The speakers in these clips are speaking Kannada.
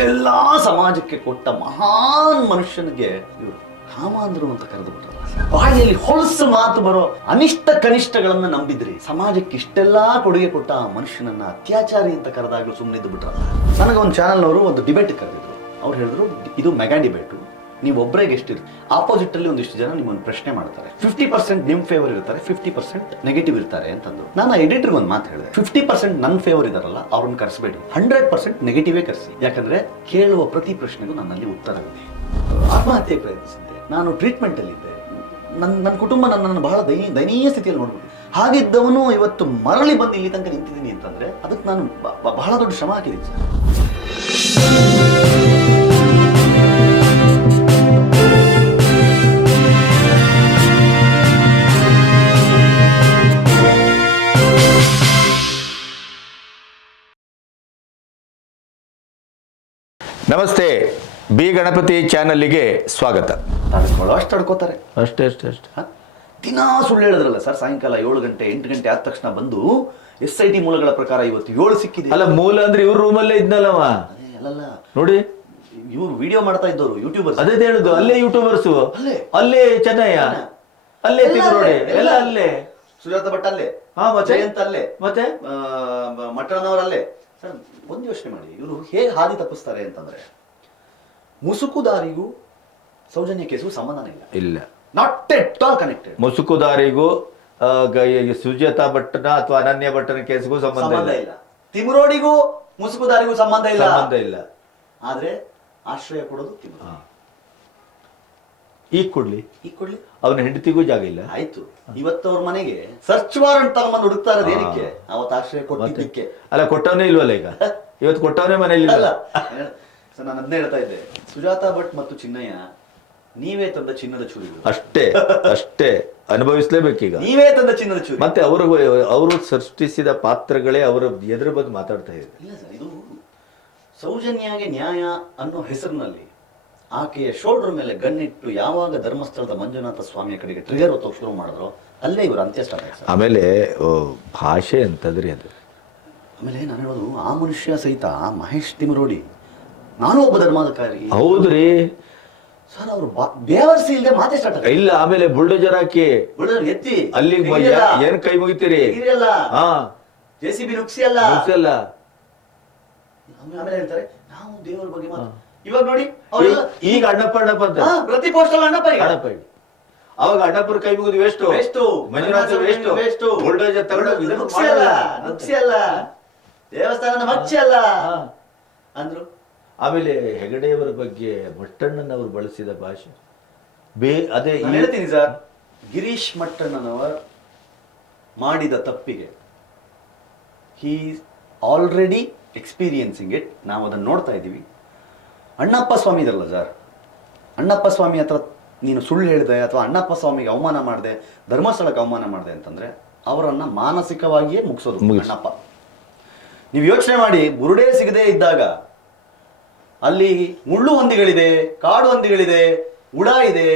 ಇಷ್ಟೆಲ್ಲ ಸಮಾಜಕ್ಕೆ ಕೊಟ್ಟ ಮಹಾನ್ ಮನುಷ್ಯನಿಗೆ ಇವರು ಕಾಮಾಂಧ್ರು ಅಂತ ಕರೆದು ಬಿಟ್ರಲ್ಲ. ಬಾಯಿಯಲ್ಲಿ ಹೊಲಸು ಮಾತು ಬರೋ ಅನಿಷ್ಟ ಕನಿಷ್ಠಗಳನ್ನ ನಂಬಿದ್ರಿ. ಸಮಾಜಕ್ಕೆ ಇಷ್ಟೆಲ್ಲಾ ಕೊಡುಗೆ ಕೊಟ್ಟ ಆ ಮನುಷ್ಯನನ್ನ ಅತ್ಯಾಚಾರಿ ಅಂತ ಕರೆದಾಗ್ಲೂ ಸುಮ್ಮನಿದ್ದು ಬಿಟ್ರಲ್ಲ. ನನಗೊಂದು ಚಾನಲ್ನವರು ಒಂದು ಡಿಬೇಟ್ ಕರೆದಿದ್ರು. ಅವ್ರು ಹೇಳಿದ್ರು, ಇದು ಮೆಗಾ ಡಿಬೇಟು, ನೀವು ಒಬ್ಬರೇ ಗೆಸ್ಟ್ ಇರಿ, ಆಪೋಸಿಟ್ ಅಲ್ಲಿ ಒಂದಿಷ್ಟು ಜನ ನಿಮ್ಮನ್ನು ಪ್ರಶ್ನೆ ಮಾಡ್ತಾರೆ, 50% ನಿಮ್ ಫೇವರ್ ಇರ್ತಾರೆ, 50% ನೆಗೆಟಿವ್ ಇರ್ತಾರೆ ಅಂತಂದ್ರು. ನಾನು ಎಡಿಟರ್ ಒಂದು ಮಾತು ಹೇಳಿದೆ, 50% ನನ್ನ ಫೇವರ್ ಇದಾರಲ್ಲ ಅವ್ರನ್ನ ಕರೆಸಬೇಡಿ, 100% ನೆಗೆಟಿವೇ ಕರೆಸಿ. ಯಾಕಂದ್ರೆ ಕೇಳುವ ಪ್ರತಿ ಪ್ರಶ್ನೆಗೂ ನನ್ನಲ್ಲಿ ಉತ್ತರವಿದೆ. ಆತ್ಮಹತ್ಯೆ ಪ್ರಯತ್ನಿಸಿದ್ದೆ, ನಾನು ಟ್ರೀಟ್ಮೆಂಟ್ ಅಲ್ಲಿ ಇದ್ದೆ, ನನ್ನ ಕುಟುಂಬ ನನ್ನನ್ನು ಬಹಳ ದಯನೀಯ ಸ್ಥಿತಿಯಲ್ಲಿ ನೋಡ್ಬಿಟ್ಟು, ಹಾಗಿದ್ದವನು ಇವತ್ತು ಮರಳಿ ಬಂದು ಇಲ್ಲಿ ತನಕ ನಿಂತಿದ್ದೀನಿ ಅಂತಂದ್ರೆ ಅದಕ್ಕೆ ನಾನು ಬಹಳ ದೊಡ್ಡ ಶ್ರಮ ಹಾಕಿದ್ದೀನಿ ಸರ್. ನಮಸ್ತೆ, ಬಿ ಗಣಪತಿ ಚಾನಲ್ಗೆ ಸ್ವಾಗತ. ತಡ್ಕೊಳ್ಳೋ ಅಷ್ಟು ತಡ್ಕೋತಾರೆ, ಅಷ್ಟೇ. ದಿನಾ ಸುಳ್ಳು ಹೇಳಿದ್ರಲ್ಲ ಸರ್. ಸಾಯಂಕಾಲ 7 ಗಂಟೆ 8 ಗಂಟೆ ಆದ ತಕ್ಷಣ ಬಂದು SIT ಮೂಲಗಳ ಪ್ರಕಾರ ಇವತ್ತು 7 ಸಿಕ್ಕಿದೆ. ಅಲ್ಲ, ಮೂಲ ಅಂದ್ರೆ ಇವ್ರ ರೂಮಲ್ಲೇ ಇದ್ನಲ್ಲವ. ಅಲ್ಲಲ್ಲ ನೋಡಿ, ಇವ್ರು ವಿಡಿಯೋ ಮಾಡ್ತಾ ಇದ್ದವರು ಯೂಟ್ಯೂಬರ್ಸ್. ಅದೇ ಹೇಳುದು, ಅಲ್ಲೇ ಯೂಟ್ಯೂಬರ್ಸು, ಅಲ್ಲೇ ಚೆನ್ನಯ್ಯ, ಅಲ್ಲೇ ತಿರುರೋಡಿ, ಎಲ್ಲ ಅಲ್ಲೇ. ಸುಜಾತ ಭಟ್ ಅಲ್ಲೇ, ಜಯಂತ್ ಅಲ್ಲೇ, ಮತ್ತೆ ಮಟ್ಟಣ್ಣವರಲ್ಲೇ. ಸರ್ ಒಂದು ಯೋಚನೆ ಮಾಡಿ, ಇವರು ಹೇಗೆ ಹಾದಿ ತಪ್ಪಿಸ್ತಾರೆ ಅಂತಂದ್ರೆ, ಮುಸುಕುದಾರಿಗೂ ಸೌಜನ್ಯ ಕೇಸು ಸಂಬಂಧನೇ ಇಲ್ಲ. Not at all connected. ಮುಸುಕುದಾರಿಗೂ ಸುಜಾತಾ ಭಟ್ನ ಅಥವಾ ಅನನ್ಯ ಭಟ್ಟನ ಕೇಸ್ಗೂ ಸಂಬಂಧ ಇಲ್ಲ. ತಿಮುರೋಡಿಗೂ ಮುಸುಕುದಾರಿಗೂ ಸಂಬಂಧ ಇಲ್ಲ. ಆದ್ರೆ ಆಶ್ರಯ ಕೊಡೋದು ತಿಮುರೋಡಿ. ಈಗ ಕೊಡ್ಲಿ ಅವನ ಹೆಂಡತಿಗೂ ಜಾಗ ಇಲ್ಲ. ಆಯ್ತು, ಇವತ್ತು ಅವ್ರ ಮನೆಗೆ ಸರ್ಚ್ ವಾರೆಂಟ್ ತಗೊಂಬಂದು ಹುಡುಕ್ತಾ ಇರೋದು ಏನಕ್ಕೆ? ಅವತ್ತು ಆಶ್ರಯ ಕೊಟ್ಟಿದ್ದಕ್ಕೆ. ಅಲ್ಲ, ಕೊಟ್ಟವನೇ ಇಲ್ವಲ್ಲ ಈಗ. ಇವತ್ತು ಕೊಟ್ಟವನೇ ಮನೇಲಿ ಇಲ್ಲ. ನಾನು ಅದನ್ನೇ ಹೇಳ್ತಾ ಇದ್ದೆ, ಸುಜಾತಾ ಭಟ್ ಮತ್ತು ಚಿನ್ನಯ್ಯ ನೀವೇ ತಂದ ಚಿನ್ನದ ಚೂರಿಗಳು. ಅಷ್ಟೇ ಅನುಭವಿಸ್ಲೇಬೇಕೀಗ. ನೀವೇ ತಂದ ಚಿನ್ನದ ಚೂರಿ. ಮತ್ತೆ ಅವರು ಸೃಷ್ಟಿಸಿದ ಪಾತ್ರಗಳೇ ಅವರ ಎದುರು ಬಂದು ಮಾತಾಡ್ತಾ ಇದ್ದಾರೆ. ಇಲ್ಲ ಸರ್, ಇದು ಸೌಜನ್ಯಗೆ ನ್ಯಾಯ ಅನ್ನೋ ಹೆಸರಿನಲ್ಲಿ ಆಕೆಯ ಶೋಲ್ಡರ್ ಮೇಲೆ ಗನ್ನಿಟ್ಟು ಯಾವಾಗ ಧರ್ಮಸ್ಥಳದ ಮಂಜುನಾಥ ಸ್ವಾಮಿಯ ಕಡೆಗೆ ಟ್ರಿಗರ್ ಹೊತ್ತೋಗಿ ಶುರು ಮಾಡಿದ್ರು, ಅಲ್ಲೇ ಇವರು ಅಂತ್ಯ ಸ್ಟಾರ್ಟ್ ಆಯ್ತು. ಆಮೇಲೆ ಭಾಷೆ ಅಂತಂದ್ರಿ ಅದು. ಆಮೇಲೆ ನಾನು ಹೇಳೋದು, ಆ ಮನುಷ್ಯ ಸಹಿತ ಮಹೇಶ್ ತಿಮರೋಡಿ, ನಾನು ಒಬ್ಬ ಧರ್ಮಾಧಿಕಾರಿ. ಹೌದ್ರಿ ಸರ್, ಅವರು ಬೇವರ್ಸಿ ಇಲ್ಲದೆ ಮಾತೇ ಸ್ಟಾರ್ಟ್ ಇಲ್ಲ. ಆಮೇಲೆ ಬುಲ್ಡೋಜರ್ ಹಾಕಿ ಎತ್ತಿ ಅಲ್ಲಿ ಏನ್ ಕೈ ಮುಗಿತೀರಿ, JCB ನುಗ್ಸಿ ಅಲ್ಲ. ಆಮೇಲೆ ಹೇಳ್ತಾರೆ ನಾವು ದೇವರ ಬಗ್ಗೆ ಮಾತು. ಇವಾಗ ನೋಡಿ, ಈಗ ಅಣ್ಣಪ್ಪ ಅಂತ ಪ್ರತಿ ಪೋಸ್ಟಲ್ ಅಣ್ಣಪ್ಪ. ಅವಾಗ ಅಣ್ಣಪ್ಪರ ಕೈ ಮುಗಿದು ವೇಸ್ಟ್, ಮಂಜುನಾಥ ವೇಸ್ಟ್, ಬುಲ್ಡೋಜರ್ ತಗೊಂಡು ನುಗ್ಸಿ ಅಲ್ಲ, ದೇವಸ್ಥಾನದ ಮಚ್ಚಿ ಅಲ್ಲ ಅಂದ್ರು. ಆಮೇಲೆ ಹೆಗಡೆಯವರ ಬಗ್ಗೆ ಮಟ್ಟಣ್ಣನವರು ಬಳಸಿದ ಭಾಷೆ ಅದೇ ಹೇಳ್ತೀನಿ ಸರ್. ಗಿರೀಶ್ ಮಟ್ಟಣ್ಣನವರ್ ಮಾಡಿದ ತಪ್ಪಿಗೆ ಹಿ ಆಲ್ರೆಡಿ ಎಕ್ಸ್ಪೀರಿಯನ್ಸಿಂಗ್ ಇಟ್. ನಾವು ಅದನ್ನು ನೋಡ್ತಾ ಇದ್ದೀವಿ. ಅಣ್ಣಪ್ಪ ಸ್ವಾಮಿ ಇದಲ್ಲ ಸರ್, ಅಣ್ಣಪ್ಪ ಸ್ವಾಮಿ ಹತ್ರ ನೀನು ಸುಳ್ಳು ಹೇಳಿದೆ ಅಥವಾ ಅಣ್ಣಪ್ಪ ಸ್ವಾಮಿಗೆ ಅವಮಾನ ಮಾಡಿದೆ, ಧರ್ಮಸ್ಥಳಕ್ಕೆ ಅವಮಾನ ಮಾಡಿದೆ ಅಂತಂದ್ರೆ ಅವರನ್ನ ಮಾನಸಿಕವಾಗಿಯೇ ಮುಗಿಸೋದು ಅಣ್ಣಪ್ಪ. ನೀವು ಯೋಚನೆ ಮಾಡಿ, ಬುರುಡೆ ಸಿಗದೆ ಇದ್ದಾಗ ಅಲ್ಲಿ ಮುಳ್ಳು ಹಂದಿಗಳಿದೆ, ಕಾಡು ಹಂದಿಗಳಿದೆ, ಉಡ ಇದೆ,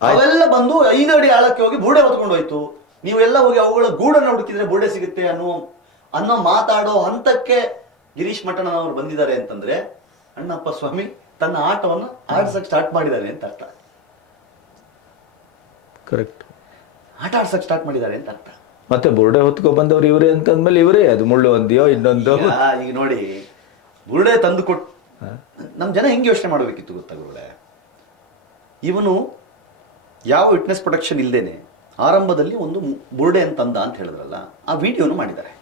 ಅವೆಲ್ಲ ಬಂದು 5 ಅಡಿ ಆಳಕ್ಕೆ ಹೋಗಿ ಬುರುಡೆ ಹೊತ್ಕೊಂಡು ಹೋಯ್ತು. ನೀವೆಲ್ಲ ಹೋಗಿ ಅವುಗಳ ಗೂಡನ್ನು ಹುಡುಕಿದ್ರೆ ಬುರುಡೆ ಸಿಗುತ್ತೆ ಅನ್ನೋ ಮಾತಾಡೋ ಹಂತಕ್ಕೆ ಗಿರೀಶ್ ಮಟ್ಟಣ್ಣನವರು ಬಂದಿದ್ದಾರೆ ಅಂತಂದ್ರೆ ಅಣ್ಣಪ್ಪ ಸ್ವಾಮಿ ತನ್ನ ಆಟವನ್ನು ಆಡ್ಸಕ್ ಸ್ಟಾರ್ಟ್ ಮಾಡಿದ್ದಾರೆ ಅಂತ ಅರ್ಥ. ಕರೆಕ್ಟ್, ಆಟ ಆಡ್ಸಕ್ ಸ್ಟಾರ್ಟ್ ಮಾಡಿದ್ದಾರೆ ಅಂತ ಅರ್ಥ. ಮತ್ತೆ ಬುರುಡೆ ಹೊತ್ಕೊಂಡ್ ಬಂದವ್ರು ಇವರೇ ಅಂತಂದ್ಮೇಲೆ ಇವರೇ ಅದು ಮುಳ್ಳು ಒಂದಿಯೋ ಇನ್ನೊಂದು. ಈಗ ನೋಡಿ, ಬುರುಡೆ ತಂದು ಕೊಟ್ಟು ನಮ್ ಜನ ಹೆಂಗೆ ಯೋಚನೆ ಮಾಡಬೇಕಿತ್ತು ಗೊತ್ತಾ ಗುರುಗಳೇ? ಇವನು ಯಾವ ವಿಟ್ನೆಸ್ ಪ್ರೊಟೆಕ್ಷನ್ ಇಲ್ದೇನೆ ಆರಂಭದಲ್ಲಿ ಒಂದು ಬುರುಡೆ ಅಂತಂದ ಅಂತ ಹೇಳಿದ್ರಲ್ಲ, ಆ ವಿಡಿಯೋನು ಮಾಡಿದ್ದಾರೆ.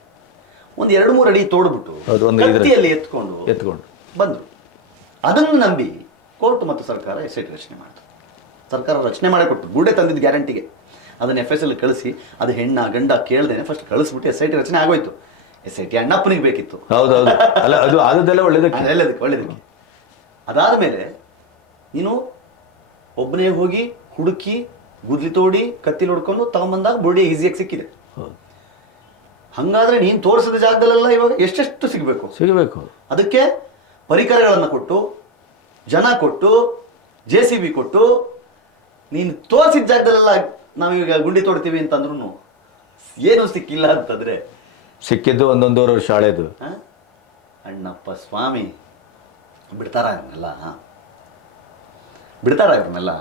ಒಂದು 2-3 ಅಡಿ ತೋಡ್ಬಿಟ್ಟು ಕತ್ತಿಯಲ್ಲಿ ಎತ್ಕೊಂಡು ಬಂದ್ರು. ಅದನ್ನು ನಂಬಿ ಕೋರ್ಟ್ ಮತ್ತು ಸರ್ಕಾರ SIT ರಚನೆ ಮಾಡಿತು. ಸರ್ಕಾರ ರಚನೆ ಮಾಡಿ ಕೊಟ್ಟು ಬುರುಡೆ ತಂದಿದ್ದ ಗ್ಯಾರಂಟಿಗೆ ಅದನ್ನ FSL ಕಳಿಸಿ, ಅದು ಹೆಣ್ಣ ಗಂಡ ಕೇಳ್ದೇನೆ ಫಸ್ಟ್ ಕಳಿಸ್ಬಿಟ್ಟು SIT ರಚನೆ ಆಗೋಯ್ತು. SIT ಅಣ್ಣಪ್ಪನಿಗೆ ಬೇಕಿತ್ತು. ಹೌದೌದು, ಅಲ್ಲ ಅದು ಆದದ್ದೆಲ್ಲ ಒಳ್ಳೇದಕ್ಕೆ. ಅದಾದ್ಮೇಲೆ ನೀನು ಒಬ್ಬನೇ ಹೋಗಿ ಹುಡುಕಿ ಗುದ್ಲಿ ತೋಡಿ ಕತ್ತಿ ನೋಡ್ಕೊಂಡು ತಗೊಂಬಂದಾಗ ಬುರುಡೆ ಈಸಿಯಾಗಿ ಸಿಕ್ಕಿದೆ. ಹಂಗಾದ್ರೆ ನೀನ್ ತೋರಿಸಿದ ಜಾಗದಲ್ಲೆಲ್ಲ ಇವಾಗ ಎಷ್ಟೆಷ್ಟು ಸಿಗಬೇಕು. ಅದಕ್ಕೆ ಪರಿಕರಗಳನ್ನು ಕೊಟ್ಟು, ಜನ ಕೊಟ್ಟು, JCB ಕೊಟ್ಟು, ನೀನು ತೋರಿಸಿದ ಜಾಗದಲ್ಲೆಲ್ಲ ನಾವೀಗ ಗುಂಡಿ ತೋಡ್ತೀವಿ ಅಂತಂದ್ರು ಏನು ಸಿಕ್ಕಿಲ್ಲ ಅಂತಂದ್ರೆ ಸಿಕ್ಕಿದ್ದು 1-1.5 ವರ್ಷ ಹಳೇದು. ಅಣ್ಣಪ್ಪ ಸ್ವಾಮಿ ಬಿಡ್ತಾರ ಇವ್ರನ್ನೆಲ್ಲ? ಬಿಡ್ತಾರ ಇವ್ರನ್ನೆಲ್ಲ?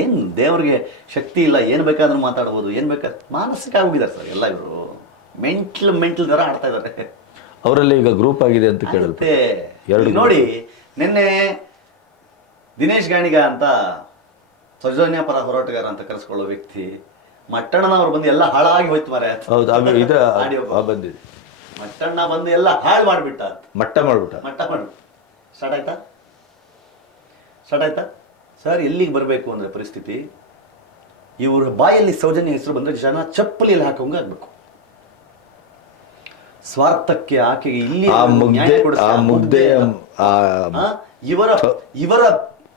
ಏನು ದೇವ್ರಿಗೆ ಶಕ್ತಿ ಇಲ್ಲ, ಏನು ಬೇಕಾದ್ರೂ ಮಾತಾಡ್ಬೋದು, ಏನು ಬೇಕಾದ್ರೆ ಮಾನಸಿಕ ಆಗೋಗಿದ್ದಾರೆ ಸರ್ ಎಲ್ಲ. ಇವರು ಮೆಂಟಲ್ ಥರ ಆಡ್ತಾ ಇದ್ದಾರೆ. ಅವರಲ್ಲಿ ಈಗ ಗ್ರೂಪ್ ಆಗಿದೆ ಅಂತ ಕೇಳುತ್ತೆ. ಈಗ ನೋಡಿ, ನಿನ್ನೆ ದಿನೇಶ್ ಗಾಣಿಗ ಅಂತ ಸೌಜನ್ಯ ಪರ ಹೋರಾಟಗಾರ ಅಂತ ಕರೆಸ್ಕೊಳ್ಳೋ ವ್ಯಕ್ತಿ ಮಟ್ಟಣ್ಣನವ್ರು ಬಂದು ಎಲ್ಲ ಹಾಳಾಗಿ ಹೋಯ್ತು ಮಾರೆ. ಹೌದು, ಬಂದಿದೆ. ಮಟ್ಟಣ್ಣ ಬಂದು ಎಲ್ಲ ಹಾಳು ಮಾಡಿಬಿಟ್ಟ, ಮಟ್ಟ ಮಾಡ್ಬಿಟ್ಟು ಸ್ಟಾರ್ಟ್ ಆಯ್ತಾ ಸರ್? ಎಲ್ಲಿಗೆ ಬರಬೇಕು ಅಂದ್ರೆ ಪರಿಸ್ಥಿತಿ, ಇವ್ರ ಬಾಯಲ್ಲಿ ಸೌಜನ್ಯ ಹೆಸರು ಬಂದ್ರೆ ಜನ ಚಪ್ಪಲಿಯಲ್ಲಿ ಹಾಕೋಂಗ ಆಗ್ಬೇಕು. ಸ್ವಾರ್ಥಕ್ಕೆ ಆಕೆಗೆ ಇಲ್ಲಿ ಇವರ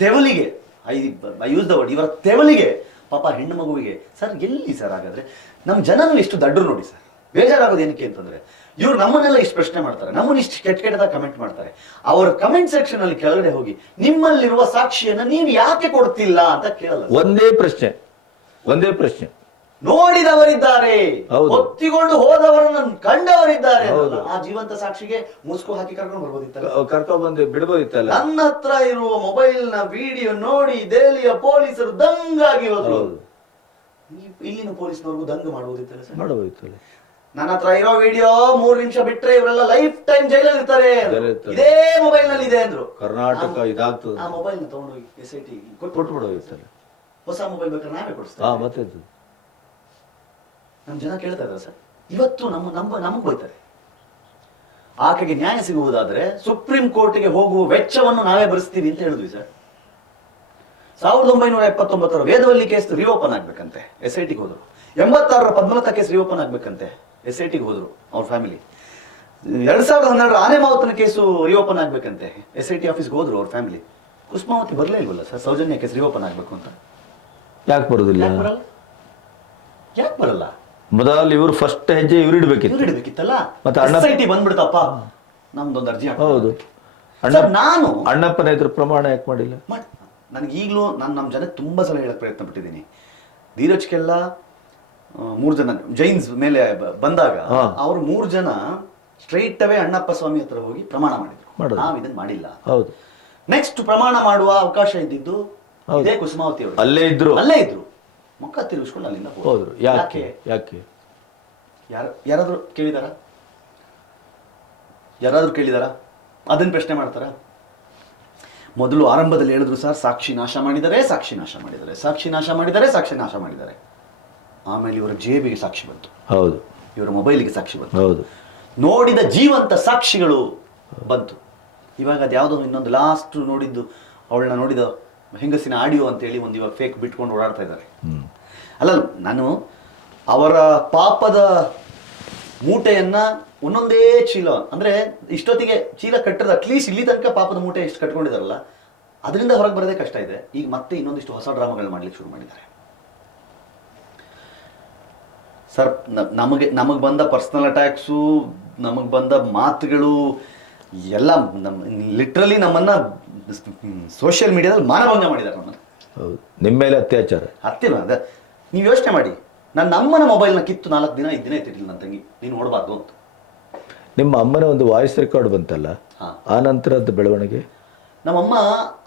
ತೆವಲಿಗೆ, ಐ ಯೂಸ್ ದ ವರ್ಡ್, ಇವರ ತೆವಲಿಗೆ ಪಾಪ ಹೆಣ್ಣು ಮಗುವಿಗೆ ಸರ್ ಎಲ್ಲಿ ಸರ್? ಹಾಗಾದ್ರೆ ನಮ್ಮ ಜನನು ಎಷ್ಟು ದಡ್ಡರು ನೋಡಿ ಸರ್. ಬೇಜಾರಾಗೋದು ಏನಕ್ಕೆ ಅಂತಂದ್ರೆ ಇವ್ರು ನಮ್ಮನ್ನೆಲ್ಲ ಇಷ್ಟು ಪ್ರಶ್ನೆ ಮಾಡ್ತಾರೆ, ನಮ್ಮನ್ನ ಇಷ್ಟು ಕೆಟ್ಟದಾಗ ಕಮೆಂಟ್ ಮಾಡ್ತಾರೆ. ಅವ್ರ ಕಮೆಂಟ್ ಸೆಕ್ಷನ್ ಅಲ್ಲಿ ಕೆಳಗಡೆ ಹೋಗಿ ನಿಮ್ಮಲ್ಲಿರುವ ಸಾಕ್ಷಿಯನ್ನ ನೀವು ಯಾಕೆ ಕೊಡ್ತಿಲ್ಲ ಅಂತ ಕೇಳಲ್ಲ. ಒಂದೇ ಪ್ರಶ್ನೆ. ನೋಡಿದವರಿದ್ದಾರೆ, ಒತ್ತಿಕೊಂಡು ಹೋದವರನ್ನ ಕಂಡವರಿದ್ದಾರೆ. ಆ ಜೀವಂತ ಸಾಕ್ಷಿಗೆ ಮುಸ್ಕು ಹಾಕಿ ಕರ್ಕೊಂಡು ಬಂದು ಬಿಡಬಹುದಿತ್ತಲ್ಲ. ನನ್ನ ಹತ್ರ ಇರುವ ಮೊಬೈಲ್ ನ ವಿಡಿಯೋ ನೋಡಿ ದೆಹಲಿಯ ಪೊಲೀಸರು ದಂಗಾಗಿ ಹೋದ್ರು. ಇಲ್ಲಿನ ಪೊಲೀಸ್ನವ್ರಿಗೂ ದಂಗ ಮಾಡಬಹುದಿತ್ತಲ್ಲ. ನನ್ನ ಹತ್ರ ಇರೋ ವಿಡಿಯೋ 3 ನಿಮಿಷ ಬಿಟ್ರೆ ಇವರೆಲ್ಲ ಲೈಫ್ ಟೈಮ್ ಜೈಲಲ್ಲಿ ಇರ್ತಾರೆ, ಇದೇ ಮೊಬೈಲ್ ನಲ್ಲಿ ಇದೆ ಅಂದ್ರು. ಕರ್ನಾಟಕ ಇದಾಗ್ತದೆ. ಆ ಮೊಬೈಲ್ ನ ತಗೊಂಡೋಗಿ SIT ಕೊಟ್ಬಿಡೋದಿತ್ತಲ್ಲ. ಹೊಸ ಮೊಬೈಲ್ ಬೇಕಾದ್ರೆ ನಾವೇ ಕೊಡಿಸ್ತಾರೆ. ಮತ್ತೆ ನಮ್ಮ ಜನ ಕೇಳ್ತಾ ಇದ್ದಾರೆ ಸರ್. ಇವತ್ತು ನಮಗ್ ಬೈತಾರೆ. ಆಕೆಗೆ ನ್ಯಾಯ ಸಿಗುವುದಾದ್ರೆ ಸುಪ್ರೀಂ ಕೋರ್ಟ್ಗೆ ಹೋಗುವ ವೆಚ್ಚವನ್ನು ನಾವೇ ಭರಿಸ್ತೀವಿ ಅಂತ ಹೇಳಿದ್ವಿ ಸರ್. 1979 ವೇದವಲ್ಲಿ ಕೇಸ್ ರಿಓಪನ್ ಆಗ್ಬೇಕಂತೆ, SITಗೆ ಹೋದ್ರು. 86 ಪದ್ಮಲತಾ ಕೇಸ್ ರಿಓಪನ್ ಆಗ್ಬೇಕಂತೆ, SITಗೆ ಹೋದ್ರು ಅವ್ರ ಫ್ಯಾಮಿಲಿ. 2012 ಆನೆ ಮಾವತನ ಕೇಸು ರಿಓಪನ್ ಆಗ್ಬೇಕಂತೆ, SIT ಆಫೀಸ್ಗೆ ಹೋದ್ರು ಅವ್ರ ಫ್ಯಾಮಿಲಿ. ಕುಸುಮಾವತಿ ಬರಲೇ ಇಲ್ವಲ್ಲ ಸರ್ ಸೌಜನ್ಯ ಕೇಸ್ ರಿಓಪನ್ ಆಗ್ಬೇಕು ಅಂತ? ಯಾಕೆ ಬರೋದಿಲ್ಲ? ಯಾಕೆ ಬರಲ್ಲ? ಮೊದಲು ಇವರು ಫಸ್ಟ್ ಹೆಜ್ಜೆ ಇವ್ರಿಡ್ಬೇಕಿತ್ತಲ್ಲ. ಮತ್ತೆ SIT ಬಂದ್ಬಿಡ್ತಪ್ಪ ನಮ್ದೊಂದು ಅರ್ಜಿ. ಹೌದು, ನಾನು ಅಣ್ಣಪ್ಪನ ಎದುರು ಪ್ರಮಾಣ ಯಾಕೆ ಮಾಡಿಲ್ಲ? ನನಗೆ ಈಗಲೂ ನಾನು ನಮ್ಮ ಜನಕ್ಕೆ ತುಂಬಾ ಸಲ ಹೇಳಕ್ ಪ್ರಯತ್ನ ಪಟ್ಟಿದ್ದೀನಿ. ಧೀರಜ್ ಕೆಲ್ಲ 3 ಜನ ಜೈನ್ಸ್ ಮೇಲೆ ಬಂದಾಗ ಅವ್ರು 3 ಜನ ಸ್ಟ್ರೈಟ್ ಅವೇ ಅಣ್ಣಪ್ಪ ಸ್ವಾಮಿ ಹತ್ರ ಹೋಗಿ ಪ್ರಮಾಣ ಮಾಡಿದ್ರು. ನಾವ್ ಇದನ್ನ ಮಾಡಿಲ್ಲ. ಹೌದು. ನೆಕ್ಸ್ಟ್ ಪ್ರಮಾಣ ಮಾಡುವ ಅವಕಾಶ ಇದ್ದಿದ್ದು ಇದೇ ಕುಸುಮಾವತಿ ಅವರು. ಅಲ್ಲೇ ಇದ್ರು ಮುಖ ತಿರುಗಿಸ್ಕೊಂಡು ಅಲ್ಲಿಂದ ಹೋದ್ರು. ಯಾಕೆ ಯಾರಾದ್ರೂ ಕೇಳಿದಾರ? ಅದನ್ನ ಪ್ರಶ್ನೆ ಮಾಡ್ತಾರ? ಮೊದಲು ಆರಂಭದಲ್ಲಿ ಹೇಳಿದ್ರು ಸರ್ ಸಾಕ್ಷಿ ನಾಶ ಮಾಡಿದ್ದಾರೆ. ಆಮೇಲೆ ಇವರ ಜೇಬಿಗೆ ಸಾಕ್ಷಿ ಬಂತು. ಹೌದು. ಇವರ ಮೊಬೈಲಿಗೆ ಸಾಕ್ಷಿ ಬಂತು. ಹೌದು. ನೋಡಿದ ಜೀವಂತ ಸಾಕ್ಷಿಗಳು ಬಂತು. ಇವಾಗ ಅದ್ಯಾವುದೋ ಇನ್ನೊಂದು ಲಾಸ್ಟ್ ನೋಡಿದ್ದು, ಅವಳನ್ನ ನೋಡಿದ ಹೆಂಗಸಿನ ಆಡಿಯೋ ಅಂತೇಳಿ ಒಂದು ಇವಾಗ ಫೇಕ್ ಬಿಟ್ಕೊಂಡು ಓಡಾಡ್ತಾ ಇದ್ದಾರೆ. ಅಲ್ಲ, ನಾನು ಅವರ ಪಾಪದ ಮೂಟೆಯನ್ನ ಒಂದೊಂದೇ ಚೀಲ, ಅಂದ್ರೆ ಇಷ್ಟೊತ್ತಿಗೆ ಚೀಲ ಕಟ್ಟಿರೋದು ಅಟ್ಲೀಸ್ಟ್ ಇಲ್ಲಿ ತನಕ ಪಾಪದ ಮೂಟೆ ಎಷ್ಟು ಕಟ್ಕೊಂಡಿದಾರಲ್ಲ, ಅದರಿಂದ ಹೊರಗೆ ಬರೋದೇ ಕಷ್ಟ ಇದೆ. ಈಗ ಮತ್ತೆ ಇನ್ನೊಂದಿಷ್ಟು ಹೊಸ ಡ್ರಾಮಾಗಳು ಮಾಡ್ಲಿಕ್ಕೆ ಶುರು ಮಾಡಿದ್ದಾರೆ ಸರ್. ನಮಗೆ ಬಂದ ಪರ್ಸನಲ್ ಅಟ್ಯಾಕ್ಸು, ನಮಗೆ ಬಂದ ಮಾತುಗಳು ಎಲ್ಲ ಲಿಟ್ರಲಿ ನಮ್ಮನ್ನ ಸೋಷಿಯಲ್ ಮೀಡಿಯಾದಲ್ಲಿ ಮಾನಭಂಗ ಮಾಡಿದ್ದಾರೆ ನಮ್ಮನ್ನ. ನಿಮ್ಮ ಮೇಲೆ ಅತ್ಯಾಚಾರ. ನೀವು ಯೋಚನೆ ಮಾಡಿ, ನಮ್ಮನ ಮೊಬೈಲ್ನ ಕಿತ್ತು 4 ದಿನ 5 ದಿನ ಎತ್ತಿಟ್ಟಿಲ್ಲ ನನ್ನ ತಂಗಿ, ನೀನು ನೋಡಬಾರ್ದು ಅಂತ. ನಿಮ್ಮ ಅಮ್ಮನ ಒಂದು ವಾಯ್ಸ್ ರೆಕಾರ್ಡ್ ಬಂತಲ್ಲ, ಆ ನಂತರದ ಬೆಳವಣಿಗೆ? ನಮ್ಮಮ್ಮ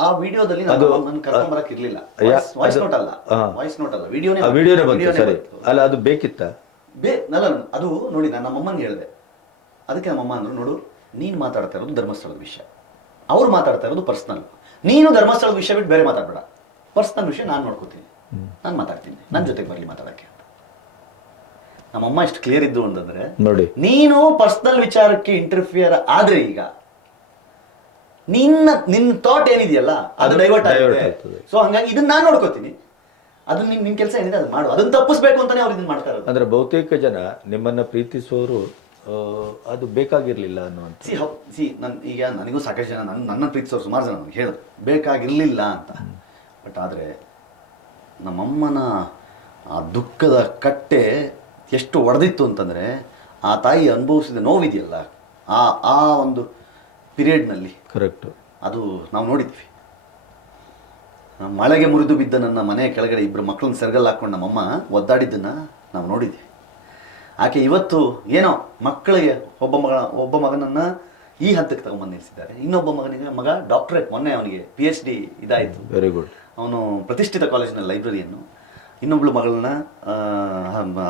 ಆ ವಿಡಿಯೋದಲ್ಲಿ ಕರ್ಕೊಂಬರಕ್ ಇರ್ಲಿಲ್ಲ. ವಾಯ್ಸ್ ನೋಟ್ ಅಲ್ಲ, ವಿಡಿಯೋನೇ ಬಂತು. ಸರಿ, ಅಲ್ಲ ಅದು ಬೇಕಿತ್ತ? ಅದು ನೋಡಿ, ನಾನು ನಮ್ಮಮ್ಮನಿಗೆ ಹೇಳಿದೆ. ಅದಕ್ಕೆ ನಮ್ಮಮ್ಮ ಅಂದ್ರು, ನೋಡು ನೀನು ಮಾತಾಡ್ತಾ ಇರೋದು ಧರ್ಮಸ್ಥಳದ ವಿಷಯ, ಅವ್ರು ಮಾತಾಡ್ತಾ ಇರೋದು ಪರ್ಸನಲ್. ನೀನು ಧರ್ಮಸ್ಥಳದ ವಿಷಯ ಬಿಟ್ಟು ಬೇರೆ ಮಾತಾಡ್ಬೇಡ, ಪರ್ಸನಲ್ ವಿಷಯ ನಾನು ನೋಡ್ಕೋತೀನಿ, ನಾನು ಮಾತಾಡ್ತೀನಿ, ನನ್ನ ಜೊತೆಗೆ ಬರಲಿ ಮಾತಾಡಕ್ಕೆ. ನಮ್ಮಮ್ಮ ಎಷ್ಟು ಕ್ಲಿಯರ್ ಇದ್ದು ಅಂತಂದ್ರೆ, ನೋಡಿ, ನೀನು ಪರ್ಸನಲ್ ವಿಚಾರಕ್ಕೆ ಇಂಟರ್ಫಿಯರ್ ಆದ್ರೆ ಈಗ ನಿನ್ನ ಥಾಟ್ ಏನಿದೆಯಲ್ಲ ಅದು ಡೈವರ್ಟ್ ಆಗುತ್ತೆ. ಸೊ ಹಂಗಾಗಿ ಇದನ್ನ ನಾನು ನೋಡ್ಕೋತೀನಿ, ಅದು ನಿನ್ ಕೆಲಸ ಏನಿದೆ ಅದು ಮಾಡು, ಅದನ್ನ ತಪ್ಪಿಸ್ಬೇಕು ಅಂತಾನೆ ಅವ್ರು ಇದನ್ನ ಮಾಡ್ತಾ ಇರೋದು. ಅಂದ್ರೆ ಬಹುತೇಕ ಜನ ನಿಮ್ಮನ್ನ ಪ್ರೀತಿಸುವವರು ಅದು ಬೇಕಾಗಿರ್ಲಿಲ್ಲ ಅನ್ನುವಂಥ. ಈಗ ನನಗೂ ಸಾಕಷ್ಟು ಜನ ನನ್ನ ಪ್ರೀತಿಸೋರು ಸುಮಾರು ಜನ ನನಗೆ ಹೇಳಿದ್ರು ಬೇಕಾಗಿರ್ಲಿಲ್ಲ ಅಂತ. ಬಟ್ ಆದರೆ ನಮ್ಮಮ್ಮನ ಆ ದುಃಖದ ಕಟ್ಟೆ ಎಷ್ಟು ಒಡೆದಿತ್ತು ಅಂತಂದರೆ, ಆ ತಾಯಿ ಅನುಭವಿಸಿದ ನೋವಿದೆಯಲ್ಲ ಆ ಒಂದು ಪೀರಿಯಡ್ನಲ್ಲಿ, ಕರೆಕ್ಟು, ಅದು ನಾವು ನೋಡಿದ್ವಿ. ಮಳೆಗೆ ಮುರಿದು ಬಿದ್ದ ನನ್ನ ಮನೆಯ ಕೆಳಗಡೆ 2 ಮಕ್ಕಳನ್ನ ಸೆರಗಲ್ಲಿ ಹಾಕೊಂಡು ನಮ್ಮಮ್ಮ ಒದ್ದಾಡಿದ್ದನ್ನು ನಾವು ನೋಡಿದ್ವಿ. ಆಕೆ ಇವತ್ತು ಏನೋ ಮಕ್ಕಳಿಗೆ ಒಬ್ಬ ಮಗನನ್ನು ಈ ಹಂತಕ್ಕೆ ತಗೊಂಡ್ಬಂದು ನಿಲ್ಲಿಸಿದ್ದಾರೆ. ಇನ್ನೊಬ್ಬ ಮಗ ಡಾಕ್ಟರೇಟ್, ಮೊನ್ನೆ ಅವನಿಗೆ PhD ಇದಾಯಿತು. Very good. ಅವನು ಪ್ರತಿಷ್ಠಿತ ಕಾಲೇಜಿನ ಲೈಬ್ರರಿಯನ್ನು. ಇನ್ನೊಬ್ಳು ಮಗಳನ್ನ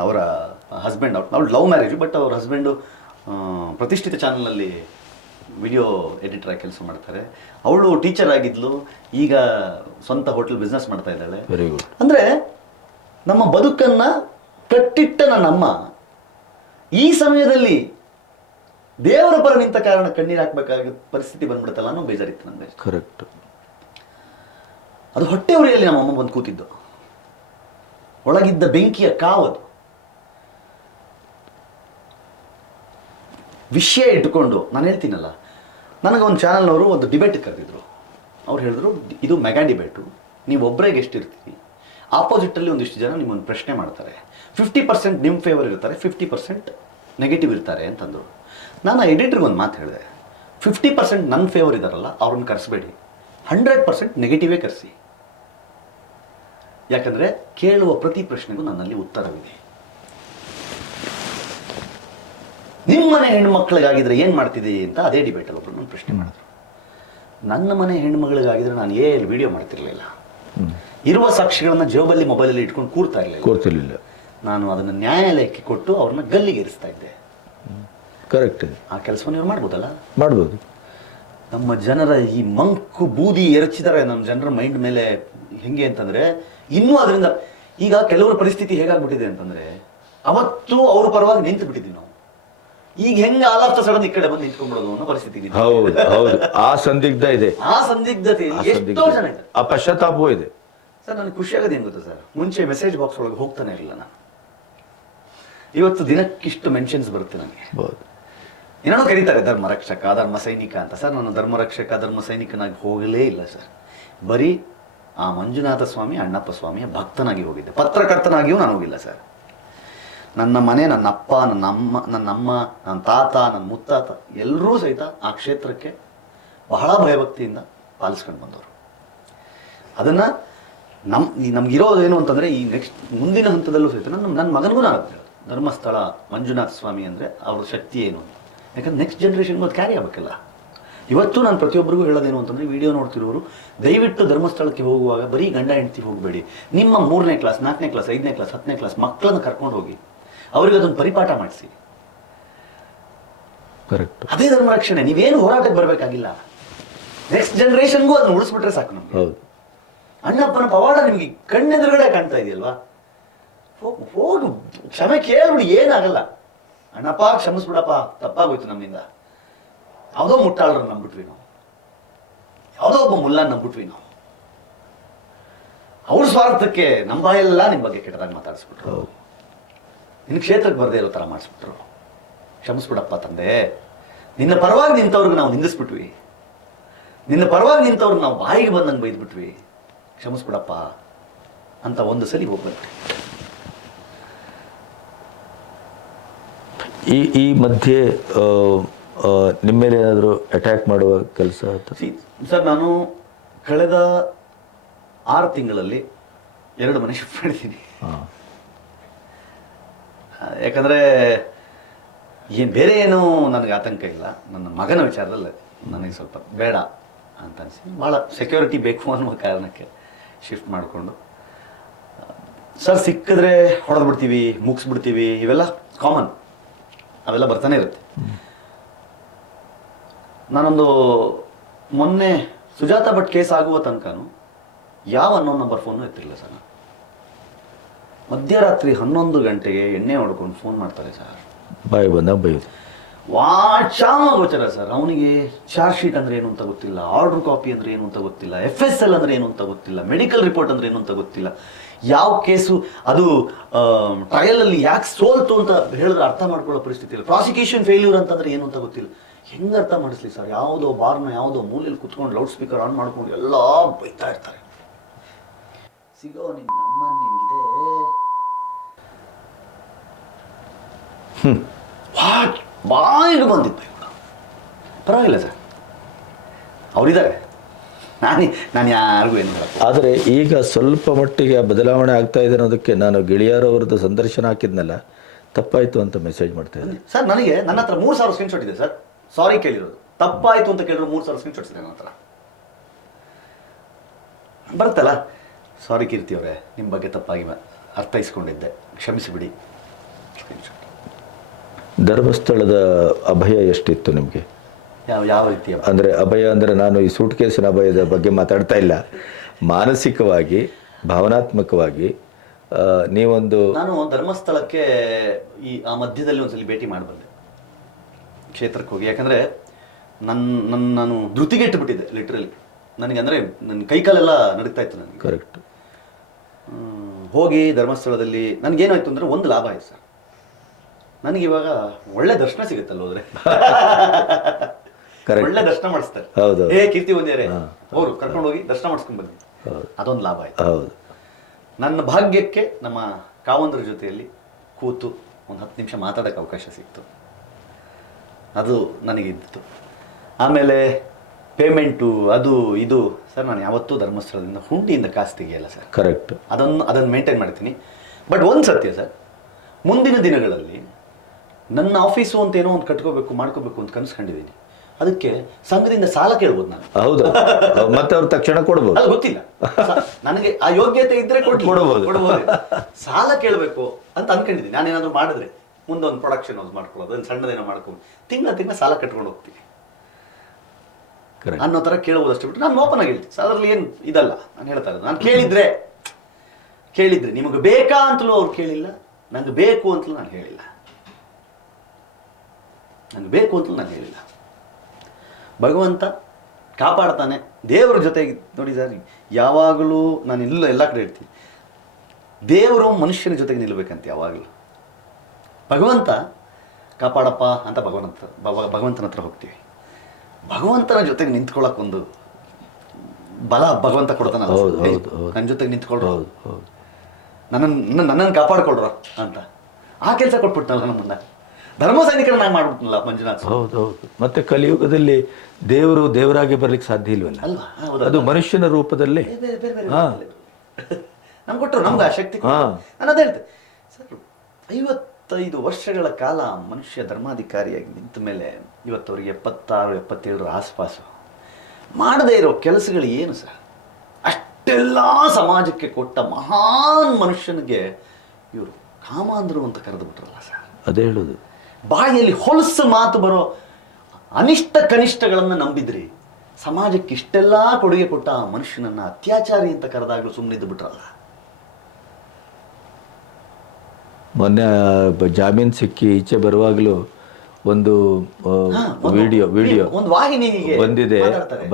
ಅವರ ಹಸ್ಬೆಂಡ್, ಅವಳು ಲವ್ ಮ್ಯಾರೇಜು, ಬಟ್ ಅವ್ರ ಹಸ್ಬೆಂಡು ಪ್ರತಿಷ್ಠಿತ ಚಾನಲ್ನಲ್ಲಿ ವಿಡಿಯೋ ಎಡಿಟರ್ ಆಗಿ ಕೆಲಸ ಮಾಡ್ತಾರೆ. ಅವಳು ಟೀಚರ್ ಆಗಿದ್ಲು, ಈಗ ಸ್ವಂತ ಹೋಟೆಲ್ ಬಿಸ್ನೆಸ್ ಮಾಡ್ತಾ ಇದ್ದಾಳೆ. Very good. ಅಂದರೆ ನಮ್ಮ ಬದುಕನ್ನು ಕಟ್ಟಿಟ್ಟ ನನ್ನಮ್ಮ ಈ ಸಮಯದಲ್ಲಿ ದೇವರ ಪರ ನಿಂತ ಕಾರಣ ಕಣ್ಣೀರು ಹಾಕ್ಬೇಕಾದ ಪರಿಸ್ಥಿತಿ ಬಂದ್ಬಿಡುತ್ತಲ್ಲ ಅನ್ನೋ ಬೇಜಾರಿತ್ತು ನನಗೆ. ಕರೆಕ್ಟ್. ಅದು ಹೊಟ್ಟೆ ಉರಿಯಲ್ಲಿ ನಮ್ಮ ಅಮ್ಮ ಬಂದು ಕೂತಿದ್ದು, ಒಳಗಿದ್ದ ಬೆಂಕಿಯ ಕಾವದು. ವಿಷಯ ಇಟ್ಕೊಂಡು ನಾನು ಹೇಳ್ತೀನಲ್ಲ, ನನಗೆ ಒಂದು ಚಾನಲ್ನವರು ಒಂದು ಡಿಬೇಟ್ ಕರೆದಿದ್ರು. ಅವ್ರು ಹೇಳಿದ್ರು, ಇದು ಮೆಗಾ ಡಿಬೇಟು, ನೀವು ಒಬ್ಬರೇ ಗೆಸ್ಟ್ ಇರ್ತೀರಿ, ಆಪೋಸಿಟಲ್ಲಿ ಒಂದಿಷ್ಟು ಜನ ನಿಮ್ಮನ್ನು ಪ್ರಶ್ನೆ ಮಾಡ್ತಾರೆ, 50% ನಿಮ್ಮ ಫೇವರ್ ಇರ್ತಾರೆ, 50% ನೆಗೆಟಿವ್ ಇರ್ತಾರೆ ಅಂತಂದರು. ನಾನು ಆ ಎಡಿಟರ್ಗೆ ಒಂದು ಮಾತು ಹೇಳಿದೆ, 50% ನನ್ನ ಫೇವರ್ ಇದ್ದಾರಲ್ಲ ಅವ್ರನ್ನ ಕರೆಸಬೇಡಿ, 100% ನೆಗೆಟಿವೇ ಕರೆಸಿ. ಯಾಕಂದರೆ ಕೇಳುವ ಪ್ರತಿ ಪ್ರಶ್ನೆಗೂ ನನ್ನಲ್ಲಿ ಉತ್ತರವಿದೆ. ನಿಮ್ಮನೆ ಹೆಣ್ಣುಮಕ್ಕಳಿಗಾಗಿದ್ರೆ ಏನು ಮಾಡ್ತಿದ್ದೀವಿ ಅಂತ ಅದೇ ಡಿಬೇಟಲ್ಲಿ ಒಬ್ಬರು ನಾನು ಪ್ರಶ್ನೆ ಮಾಡಿದ್ರು. ನನ್ನ ಮನೆ ಹೆಣ್ಣುಮಗಳಿಗಾಗಿದ್ರೆ ನಾನು ವಿಡಿಯೋ ಮಾಡ್ತಿರ್ಲಿಲ್ಲ, ಇರುವ ಸಾಕ್ಷಿಗಳನ್ನ ಜೇಬಲ್ಲಿ ಮೊಬೈಲಲ್ಲಿ ಇಟ್ಕೊಂಡು ಕೂರ್ತಿರ್ಲಿಲ್ಲ. ನಾನು ಅದನ್ನು ನ್ಯಾಯಾಲಯಕ್ಕೆ ಕೊಟ್ಟು ಅವ್ರನ್ನ ಗಲ್ಲಿಗೆ ಇರಿಸ್ತಾ ಇದ್ದೆ. ಕರೆಕ್ಟ್. ಆ ಕೆಲಸವನ್ನು ಇವ್ರು ಮಾಡ್ಬೋದಲ್ಲ? ಮಾಡ್ಬೋದು. ನಮ್ಮ ಜನರ ಈ ಮಂಕು ಬೂದಿ ಎರಚಿದರೆ ನಮ್ಮ ಜನರ ಮೈಂಡ್ ಮೇಲೆ ಹೆಂಗೆ ಅಂತಂದರೆ, ಇನ್ನೂ ಅದರಿಂದ ಈಗ ಕೆಲವರ ಪರಿಸ್ಥಿತಿ ಹೇಗಾಗ್ಬಿಟ್ಟಿದೆ ಅಂತಂದರೆ, ಅವತ್ತು ಅವ್ರ ಪರವಾಗಿ ನಿಂತು ಬಿಟ್ಟಿದ್ದೀವಿ ನಾವು, ಈಗ ಹೆಂಗೆ ಆಲಾಫ್ತ ಸಡನ್ ಈ ಕಡೆ ಬಂದು ನಿಂತ್ಕೊಂಡ್ಬಿಡೋದು ಅನ್ನೋ ಪರಿಸ್ಥಿತಿ. ಹೌದು ಹೌದು, ಆ ಸಂದಿಗ್ಧ ಇದೆ, ಆ ಸಂದಿಗ್ಧತೆ ಎಷ್ಟೋ ಜನ ಇದೆ, ಆ ಪಶ್ಚಾತ್ತಾಪವೂ ಇದೆ. ಸರ್ ನನಗೆ ಖುಷಿ ಆಗೋದು ಏನು ಗೊತ್ತಾ ಸರ್, ಮುಂಚೆ ಮೆಸೇಜ್ ಬಾಕ್ಸ್ ಒಳಗೆ ಹೋಗ್ತಾನೆ ಇರಲಿಲ್ಲ ನಾನು, ಇವತ್ತು ದಿನಕ್ಕಿಷ್ಟು ಮೆನ್ಷನ್ಸ್ ಬರುತ್ತೆ ನನಗೆ. ಏನಾದ್ರು ಕರೀತಾರೆ ಧರ್ಮ ರಕ್ಷಕ, ಧರ್ಮ ಸೈನಿಕ ಅಂತ. ಸರ್ ನಾನು ಧರ್ಮ ರಕ್ಷಕ, ಧರ್ಮ ಸೈನಿಕನಾಗಿ ಹೋಗಲೇ ಇಲ್ಲ ಸರ್, ಬರೀ ಆ ಮಂಜುನಾಥ ಸ್ವಾಮಿ ಅಣ್ಣಪ್ಪ ಸ್ವಾಮಿಯ ಭಕ್ತನಾಗಿ ಹೋಗಿದ್ದೆ, ಪತ್ರಕರ್ತನಾಗಿಯೂ ನಾನು ಹೋಗಿಲ್ಲ ಸರ್. ನನ್ನ ಮನೆ, ನನ್ನ ಅಪ್ಪ, ನನ್ನಮ್ಮ, ನನ್ನ ತಾತ, ನನ್ನ ಮುತ್ತಾತ ಎಲ್ಲರೂ ಸಹಿತ ಆ ಕ್ಷೇತ್ರಕ್ಕೆ ಬಹಳ ಭಯಭಕ್ತಿಯಿಂದ ಪಾಲಿಸ್ಕೊಂಡು ಬಂದವರು. ಅದನ್ನು ನಮ್ಗಿರೋದೇನು ಅಂತಂದರೆ, ಈ ನೆಕ್ಸ್ಟ್ ಮುಂದಿನ ಹಂತದಲ್ಲೂ ಸಹಿತ ನನ್ನ ಮಗನಿಗೂ ನಾನು ಹೇಳ್ತೀನಿ, ಧರ್ಮಸ್ಥಳ ಮಂಜುನಾಥ ಸ್ವಾಮಿ ಅಂದರೆ ಅವ್ರ ಶಕ್ತಿ ಏನು ಅಂತ. ಯಾಕಂದ್ರೆ ನೆಕ್ಸ್ಟ್ ಜನ್ರೇಷನ್ಗೂ ಅದು ಕ್ಯಾರಿ ಆಗಬೇಕಲ್ಲ. ಇವತ್ತು ನಾನು ಪ್ರತಿಯೊಬ್ಬರಿಗೂ ಹೇಳೋದೇನು ಅಂತಂದರೆ, ವಿಡಿಯೋ ನೋಡ್ತಿರೋರು ದಯವಿಟ್ಟು ಧರ್ಮಸ್ಥಳಕ್ಕೆ ಹೋಗುವಾಗ ಬರೀ ಗಂಡ ಹೆಂಡತಿ ಹೋಗಬೇಡಿ, ನಿಮ್ಮ 3ನೇ ಕ್ಲಾಸ್, 4ನೇ ಕ್ಲಾಸ್, 5ನೇ ಕ್ಲಾಸ್, 10ನೇ ಕ್ಲಾಸ್ ಮಕ್ಕಳನ್ನು ಕರ್ಕೊಂಡು ಹೋಗಿ ಅವ್ರಿಗೆ ಅದನ್ನು ಪರಿಪಾಠ ಮಾಡಿಸಿ. ಕರೆಕ್ಟ್. ಅದೇ ಧರ್ಮ ರಕ್ಷಣೆ. ನೀವೇನು ಹೋರಾಟಕ್ಕೆ ಬರಬೇಕಾಗಿಲ್ಲ, ನೆಕ್ಸ್ಟ್ ಜನ್ರೇಷನ್ಗೂ ಅದನ್ನು ಉಳಿಸ್ಬಿಟ್ರೆ ಸಾಕು ನಮ್ಗೆ. ಹೌದು. ಅಣ್ಣಪ್ಪನ ಪವಾಡ ನಿಮಗೆ ಕಣ್ಣೆದುರುಗಡೆ ಕಾಣ್ತಾ ಇದೆಯಲ್ವಾ, ಹೋಗು ಕ್ಷಮೆ ಕೇಳ್ಬಿಡಿ, ಏನಾಗಲ್ಲ. ಅಣ್ಣಪ್ಪ ಕ್ಷಮಿಸ್ಬಿಡಪ್ಪ, ತಪ್ಪಾಗೋಯ್ತು ನಮ್ಮಿಂದ, ಯಾವುದೋ ಮುಟ್ಟಾಳರನ್ನು ನಂಬಿಟ್ವಿ ನಾವು, ಯಾವುದೋ ಒಬ್ಬ ಮುಲ್ಲನ್ನು ನಂಬಿಟ್ವಿ ನಾವು, ಅವ್ರ ಸ್ವಾರ್ಥಕ್ಕೆ ನಮ್ಮ ಬಾಯೆಲ್ಲ ನಿಮ್ಮ ಬಗ್ಗೆ ಕೆಟ್ಟದಾಗಿ ಮಾತಾಡಿಸ್ಬಿಟ್ರು, ನಿನ್ನ ಕ್ಷೇತ್ರಕ್ಕೆ ಬರದೇ ಇರೋ ಥರ ಮಾಡಿಸ್ಬಿಟ್ರು. ಕ್ಷಮಿಸ್ಬಿಡಪ್ಪ ತಂದೆ, ನಿನ್ನ ಪರವಾಗಿ ನಿಂತವ್ರಿಗೆ ನಾವು ನಿಂದಿಸ್ಬಿಟ್ವಿ, ನಿನ್ನ ಪರವಾಗಿ ನಿಂತವ್ರಿಗೆ ನಾವು ಬಾಯಿಗೆ ಬಂದಂಗೆ ಬೈದ್ಬಿಟ್ವಿ, ಕ್ಷಮಿಸ್ಬಿಡಪ್ಪ ಅಂತ ಒಂದು ಸಲ ಹೋಗ್ಬೇಕು. ಈ ಮಧ್ಯೆ ನಿಮ್ಮ ಮೇಲೆ ಏನಾದರೂ ಅಟ್ಯಾಕ್ ಮಾಡುವ ಕೆಲಸ? ಸರ್ ನಾನು ಕಳೆದ 6 ತಿಂಗಳಲ್ಲಿ 2 ಮನೆ ಶಿಫ್ಟ್ ಮಾಡಿದ್ದೀನಿ. ಯಾಕಂದರೆ ಬೇರೆ ಏನೂ ನನಗೆ ಆತಂಕ ಇಲ್ಲ, ನನ್ನ ಮಗನ ವಿಚಾರದಲ್ಲಿ ನನಗೆ ಸ್ವಲ್ಪ ಬೇಡ ಅಂತ ಅನಿಸಿ, ಭಾಳ ಸೆಕ್ಯೂರಿಟಿ ಬೇಕು ಅನ್ನುವ ಕಾರಣಕ್ಕೆ ಶಿಫ್ಟ್ ಮಾಡಿಕೊಂಡು. ಸರ್ ಸಿಕ್ಕಿದ್ರೆ ಹೊಡೆದ್ಬಿಡ್ತೀವಿ, ಮುಗಿಸ್ಬಿಡ್ತೀವಿ, ಇವೆಲ್ಲ ಕಾಮನ್, ಅವೆಲ್ಲ ಬರ್ತಾನೆ ಇರುತ್ತೆ. ನಾನೊಂದು ಮೊನ್ನೆ ಸುಜಾತ ಭಟ್ ಕೇಸ್ ಆಗುವ ತನಕನೂ ಯಾವ ಅನ್ನೋ ನಂಬರ್ ಫೋನು ಎತ್ತಿರಲಿಲ್ಲ ಸರ್. ನಾನು ಮಧ್ಯರಾತ್ರಿ 11 ಗಂಟೆಗೆ ಎಣ್ಣೆ ಹೊಡ್ಕೊಂಡು ಫೋನ್ ಮಾಡ್ತಾರೆ ಸರ್, ಬಾಯಿ ಬಂದಾಗ ಬೈಯೋದು, ವಾಚಾಮ ಗೋಚರ ಸರ್. ಅವನಿಗೆ ಚಾರ್ಜ್ ಶೀಟ್ ಅಂದರೆ ಏನು ಅಂತ ಗೊತ್ತಿಲ್ಲ, ಆರ್ಡರ್ ಕಾಪಿ ಅಂದರೆ ಏನು ಅಂತ ಗೊತ್ತಿಲ್ಲ, FSL ಅಂದರೆ ಏನು ಅಂತ ಗೊತ್ತಿಲ್ಲ, ಮೆಡಿಕಲ್ ರಿಪೋರ್ಟ್ ಅಂದರೆ ಏನು ಅಂತ ಗೊತ್ತಿಲ್ಲ, ಯಾವ ಕೇಸು ಅದು ಟ್ರಯಲಲ್ಲಿ ಯಾಕೆ ಸೋಲ್ತು ಅಂತ ಹೇಳಿದ್ರೆ ಅರ್ಥ ಮಾಡ್ಕೊಳ್ಳೋ ಪರಿಸ್ಥಿತಿ ಇಲ್ಲ, ಪ್ರಾಸಿಕ್ಯೂಷನ್ ಫೇಲ್ಯೂರ್ ಅಂತಂದರೆ ಏನು ಅಂತ ಗೊತ್ತಿಲ್ಲ. ಹೆಂಗೆ ಅರ್ಥ ಮಾಡಿಸ್ಲಿ ಸರ್? ಯಾವುದೋ ಬಾರ್ನ ಯಾವುದೋ ಮೂಲೆಯಲ್ಲಿ ಕುತ್ಕೊಂಡು ಲೌಡ್ ಸ್ಪೀಕರ್ ಆನ್ ಮಾಡ್ಕೊಂಡು ಎಲ್ಲ ಬೈತಾ ಇರ್ತಾರೆ. ಸಿಗೋ ನಿನ್ನಮ್ಮ ನಿನಗಿದೆ ಬಾಯಿಗೆ ಬಂದಿತ್ತು. ಪರವಾಗಿಲ್ಲ ಸರ್, ಅವರಿದ್ದಾರೆ, ನಾನು ಯಾರಿಗೂ ಏನು ಹೇಳಲ್ಲ. ಆದರೆ ಈಗ ಸ್ವಲ್ಪ ಮಟ್ಟಿಗೆ ಬದಲಾವಣೆ ಆಗ್ತಾ ಇದೆ ಅನ್ನೋದಕ್ಕೆ ನಾನು ಗೆಳೆಯರವ್ರದ್ದು ಸಂದರ್ಶನ ಹಾಕಿದ್ನಲ್ಲ, ತಪ್ಪಾಯಿತು ಅಂತ ಮೆಸೇಜ್ ಮಾಡ್ತಾ ಇದ್ದೀನಿ ಸರ್. ನನಗೆ ನನ್ನ ಹತ್ರ 3000 ಸ್ಕ್ರೀನ್ಶಾಟ್ ಇದೆ ಸರ್, ಸಾರಿ ಕೇಳಿರೋದು, ತಪ್ಪಾಯ್ತು ಅಂತ ಕೇಳಿದ್ರು 3,000 ಸ್ಕ್ರೀನ್ಶಾಟ್ಸ್ ಇದೆ ನನ್ನ ಹತ್ರ. ಬರುತ್ತಲ್ಲ, ಸಾರಿ ಕೀರ್ತಿ ಅವರೇ, ನಿಮ್ಮ ಬಗ್ಗೆ ತಪ್ಪಾಗಿ ಅರ್ಥೈಸ್ಕೊಂಡಿದ್ದೆ, ಕ್ಷಮಿಸಿಬಿಡಿ. ಧರ್ಮಸ್ಥಳದ ಅಭಯ ಎಷ್ಟಿತ್ತು ನಿಮಗೆ? ಯಾವ ರೀತಿಯ ಅಂದರೆ ಅಭಯ ಅಂದರೆ ನಾನು ಈ ಸೂಟ್ ಕೇಸಿನ ಅಭಯದ ಬಗ್ಗೆ ಮಾತಾಡ್ತಾ ಇಲ್ಲ, ಮಾನಸಿಕವಾಗಿ ಭಾವನಾತ್ಮಕವಾಗಿ ನೀವೊಂದು. ನಾನು ಧರ್ಮಸ್ಥಳಕ್ಕೆ ಆ ಮಧ್ಯದಲ್ಲಿ ಒಂದ್ಸಲಿ ಭೇಟಿ ಮಾಡಿ ಬಂದೆ, ಕ್ಷೇತ್ರಕ್ಕೆ ಹೋಗಿ. ಯಾಕಂದರೆ ನಾನು ಧೃತಿಗೆಟ್ಟು ಬಿಟ್ಟಿದ್ದೆ ಲಿಟ್ರಲಿ. ನನಗೆ ಅಂದರೆ ನನ್ನ ಕೈಕಾಲೆಲ್ಲ ನಡೀತಾ ಇತ್ತು ನನಗೆ. ಕರೆಕ್ಟ್. ಹೋಗಿ ಧರ್ಮಸ್ಥಳದಲ್ಲಿ ನನಗೇನಾಯ್ತು ಅಂದರೆ ಒಂದು ಲಾಭ ಆಯ್ತು ಸರ್, ನನಗಿವಾಗ ಒಳ್ಳೆ ದರ್ಶನ ಸಿಗುತ್ತಲ್ಲ ಹೋದ್ರೆ. ಒಳ್ಳೆ ದರ್ಶನ ಮಾಡಿಸ್ತಾರೆ. ಹೌದು. ಕೀರ್ತಿ ಬಂದಿದ್ದಾರೆ ಅವರು ಕರ್ಕೊಂಡು ಹೋಗಿ ದರ್ಶನ ಮಾಡಿಸ್ಕೊಂಡು ಬಂದಿ, ಅದೊಂದು ಲಾಭ ಆಯ್ತು. ಹೌದು. ನನ್ನ ಭಾಗ್ಯಕ್ಕೆ ನಮ್ಮ ಕಾವಂದ್ರ ಜೊತೆಯಲ್ಲಿ ಕೂತು ಒಂದು 10 ನಿಮಿಷ ಮಾತಾಡೋಕ್ಕೆ ಅವಕಾಶ ಸಿಕ್ತು, ಅದು ನನಗಿದ್ದಿತ್ತು. ಆಮೇಲೆ ಪೇಮೆಂಟು ಅದು ಇದು ಸರ್, ನಾನು ಯಾವತ್ತೂ ಧರ್ಮಸ್ಥಳದಿಂದ ಹುಂಡಿಯಿಂದ ಕಾಸು ತೆಗಿಯಲ್ಲ ಸರ್. ಕರೆಕ್ಟ್. ಅದನ್ನು ಮೇಂಟೈನ್ ಮಾಡ್ತೀನಿ. ಬಟ್ ಒಂದು ಸತ್ಯ ಸರ್, ಮುಂದಿನ ದಿನಗಳಲ್ಲಿ ನನ್ನ ಆಫೀಸು ಅಂತ ಏನೋ ಒಂದು ಕಟ್ಕೋಬೇಕು ಮಾಡ್ಕೋಬೇಕು ಅಂತ ಕನಸ್ಕೊಂಡಿದ್ದೀನಿ. ಅದಕ್ಕೆ ಸಂಘದಿಂದ ಸಾಲ ಕೇಳ್ಬೋದು ನಾನು. ಹೌದು, ಮತ್ತೆ ಅವ್ರು ತಕ್ಷಣ ಕೊಡ್ಬೋದು, ಅದು ಗೊತ್ತಿಲ್ಲ ನನಗೆ. ಆ ಯೋಗ್ಯತೆ ಇದ್ರೆ ಕೊಡ್ಬೋದು. ಸಾಲ ಕೇಳಬೇಕು ಅಂತ ಅನ್ಕೊಂಡಿದ್ದೀನಿ. ನಾನೇನಾದ್ರು ಮಾಡಿದ್ರೆ ಮುಂದೆ ಒಂದು ಪ್ರೊಡಕ್ಷನ್ ಹೌಸ್ ಮಾಡ್ಕೊಳ್ಳೋದು, ಒಂದು ಸಣ್ಣದೇನೋ ಮಾಡ್ಕೊಂಡು ತಿಂಗಳ ಸಾಲ ಕಟ್ಕೊಂಡು ಹೋಗ್ತೀನಿ ಅನ್ನೋ ಥರ ಕೇಳ್ಬೋದು ಅಷ್ಟೇ ಬಿಟ್ಟು ನಾನು ಓಪನ್ ಆಗಿ ಹೇಳ್ತೀನಿ. ಅದರಲ್ಲಿ ಏನು ಇದಲ್ಲ, ನಾನು ಹೇಳ್ತಾ ಇರೋದು. ನಾನು ಕೇಳಿದ್ರೆ ನಿಮಗೆ ಬೇಕಾ ಅಂತಲೂ ಅವ್ರು ಕೇಳಿಲ್ಲ, ನಂಗೆ ಬೇಕು ಅಂತಲೂ ನಾನು ಹೇಳಿಲ್ಲ. ಭಗವಂತ ಕಾಪಾಡ್ತಾನೆ, ದೇವರ ಜೊತೆಗೆ. ನೋಡಿ ಸರ್, ಯಾವಾಗಲೂ ನಾನು ಎಲ್ಲ ಕಡೆ ಹೇಳ್ತೀನಿ, ದೇವರು ಮನುಷ್ಯನ ಜೊತೆಗೆ ನಿಲ್ಲಬೇಕಂತ ಯಾವಾಗಲೂ. ಭಗವಂತ ಕಾಪಾಡಪ್ಪ ಅಂತ ಭಗವಂತನ ಹತ್ರ ಹೋಗ್ತೀವಿ. ಭಗವಂತನ ಜೊತೆಗೆ ನಿಂತ್ಕೊಳ್ಳೋಕ್ಕೊಂದು ಬಲ ಭಗವಂತ ಕೊಡ್ತಾನಲ್ಲ, ನನ್ನ ಜೊತೆಗೆ ನಿಂತ್ಕೊಳ್ರ, ನನ್ನನ್ನು ಕಾಪಾಡ್ಕೊಳ್ರ ಅಂತ ಆ ಕೆಲಸ ಕೊಟ್ಬಿಟ್ನಲ್ಲ ನಮ್ಮನ್ನ. ಧರ್ಮ ಸೈನಿಕರನ್ನಾಗಿ ಮಾಡ್ಬಿಟ್ನಲ್ಲ ಮಂಜುನಾಥ್. ಹೌದು. ಮತ್ತೆ ಕಲಿಯುಗದಲ್ಲಿ ದೇವರಾಗಿ ಬರ್ಲಿಕ್ಕೆ ಸಾಧ್ಯ ಇಲ್ವಲ್ಲ ಅಲ್ವಾ? ಅದು ಮನುಷ್ಯನ ರೂಪದಲ್ಲಿ ನಮ್ಗೆ ಕೊಟ್ಟರು, ನಮ್ಗೆ ಆ ಶಕ್ತಿ. ನಾನು ಅದೇ ಹೇಳ್ತೆ ಸರ್, 55 ವರ್ಷಗಳ ಕಾಲ ಮನುಷ್ಯ ಧರ್ಮಾಧಿಕಾರಿಯಾಗಿ ನಿಂತ ಮೇಲೆ ಇವತ್ತು ಅವರಿಗೆ 76-77 ಆಸ್ಪಾಸು ಮಾಡದೇ ಇರೋ ಕೆಲಸಗಳು ಏನು ಸರ್? ಅಷ್ಟೆಲ್ಲ ಸಮಾಜಕ್ಕೆ ಕೊಟ್ಟ ಮಹಾನ್ ಮನುಷ್ಯನಿಗೆ ಇವರು ಕಾಮಾಂಧರು ಅಂತ ಕರೆದು ಬಿಟ್ರಲ್ಲ ಸರ್. ಅದೇ ಹೇಳುದು, ಬಾಯಲ್ಲಿ ಹೊಲಸು ಮಾತು ಬರೋ ಅನಿಷ್ಟ ಕನಿಷ್ಠಗಳನ್ನು ನಂಬಿದ್ರಿ. ಸಮಾಜಕ್ಕೆ ಇಷ್ಟೆಲ್ಲ ಕೊಡುಗೆ ಕೊಟ್ಟ ಆ ಮನುಷ್ಯನನ್ನ ಅತ್ಯಾಚಾರಿ ಅಂತ ಕರೆದಾಗಲೂ ಸುಮ್ಮನಿದ್ದು ಬಿಟ್ರಲ್ಲ. ಮೊನ್ನೆ ಜಾಮೀನು ಸಿಕ್ಕಿ ಈಚೆ ಬರುವಾಗಲೂ ಒಂದು ವಿಡಿಯೋ ಒಂದು ವಾಹಿನಿಗೆ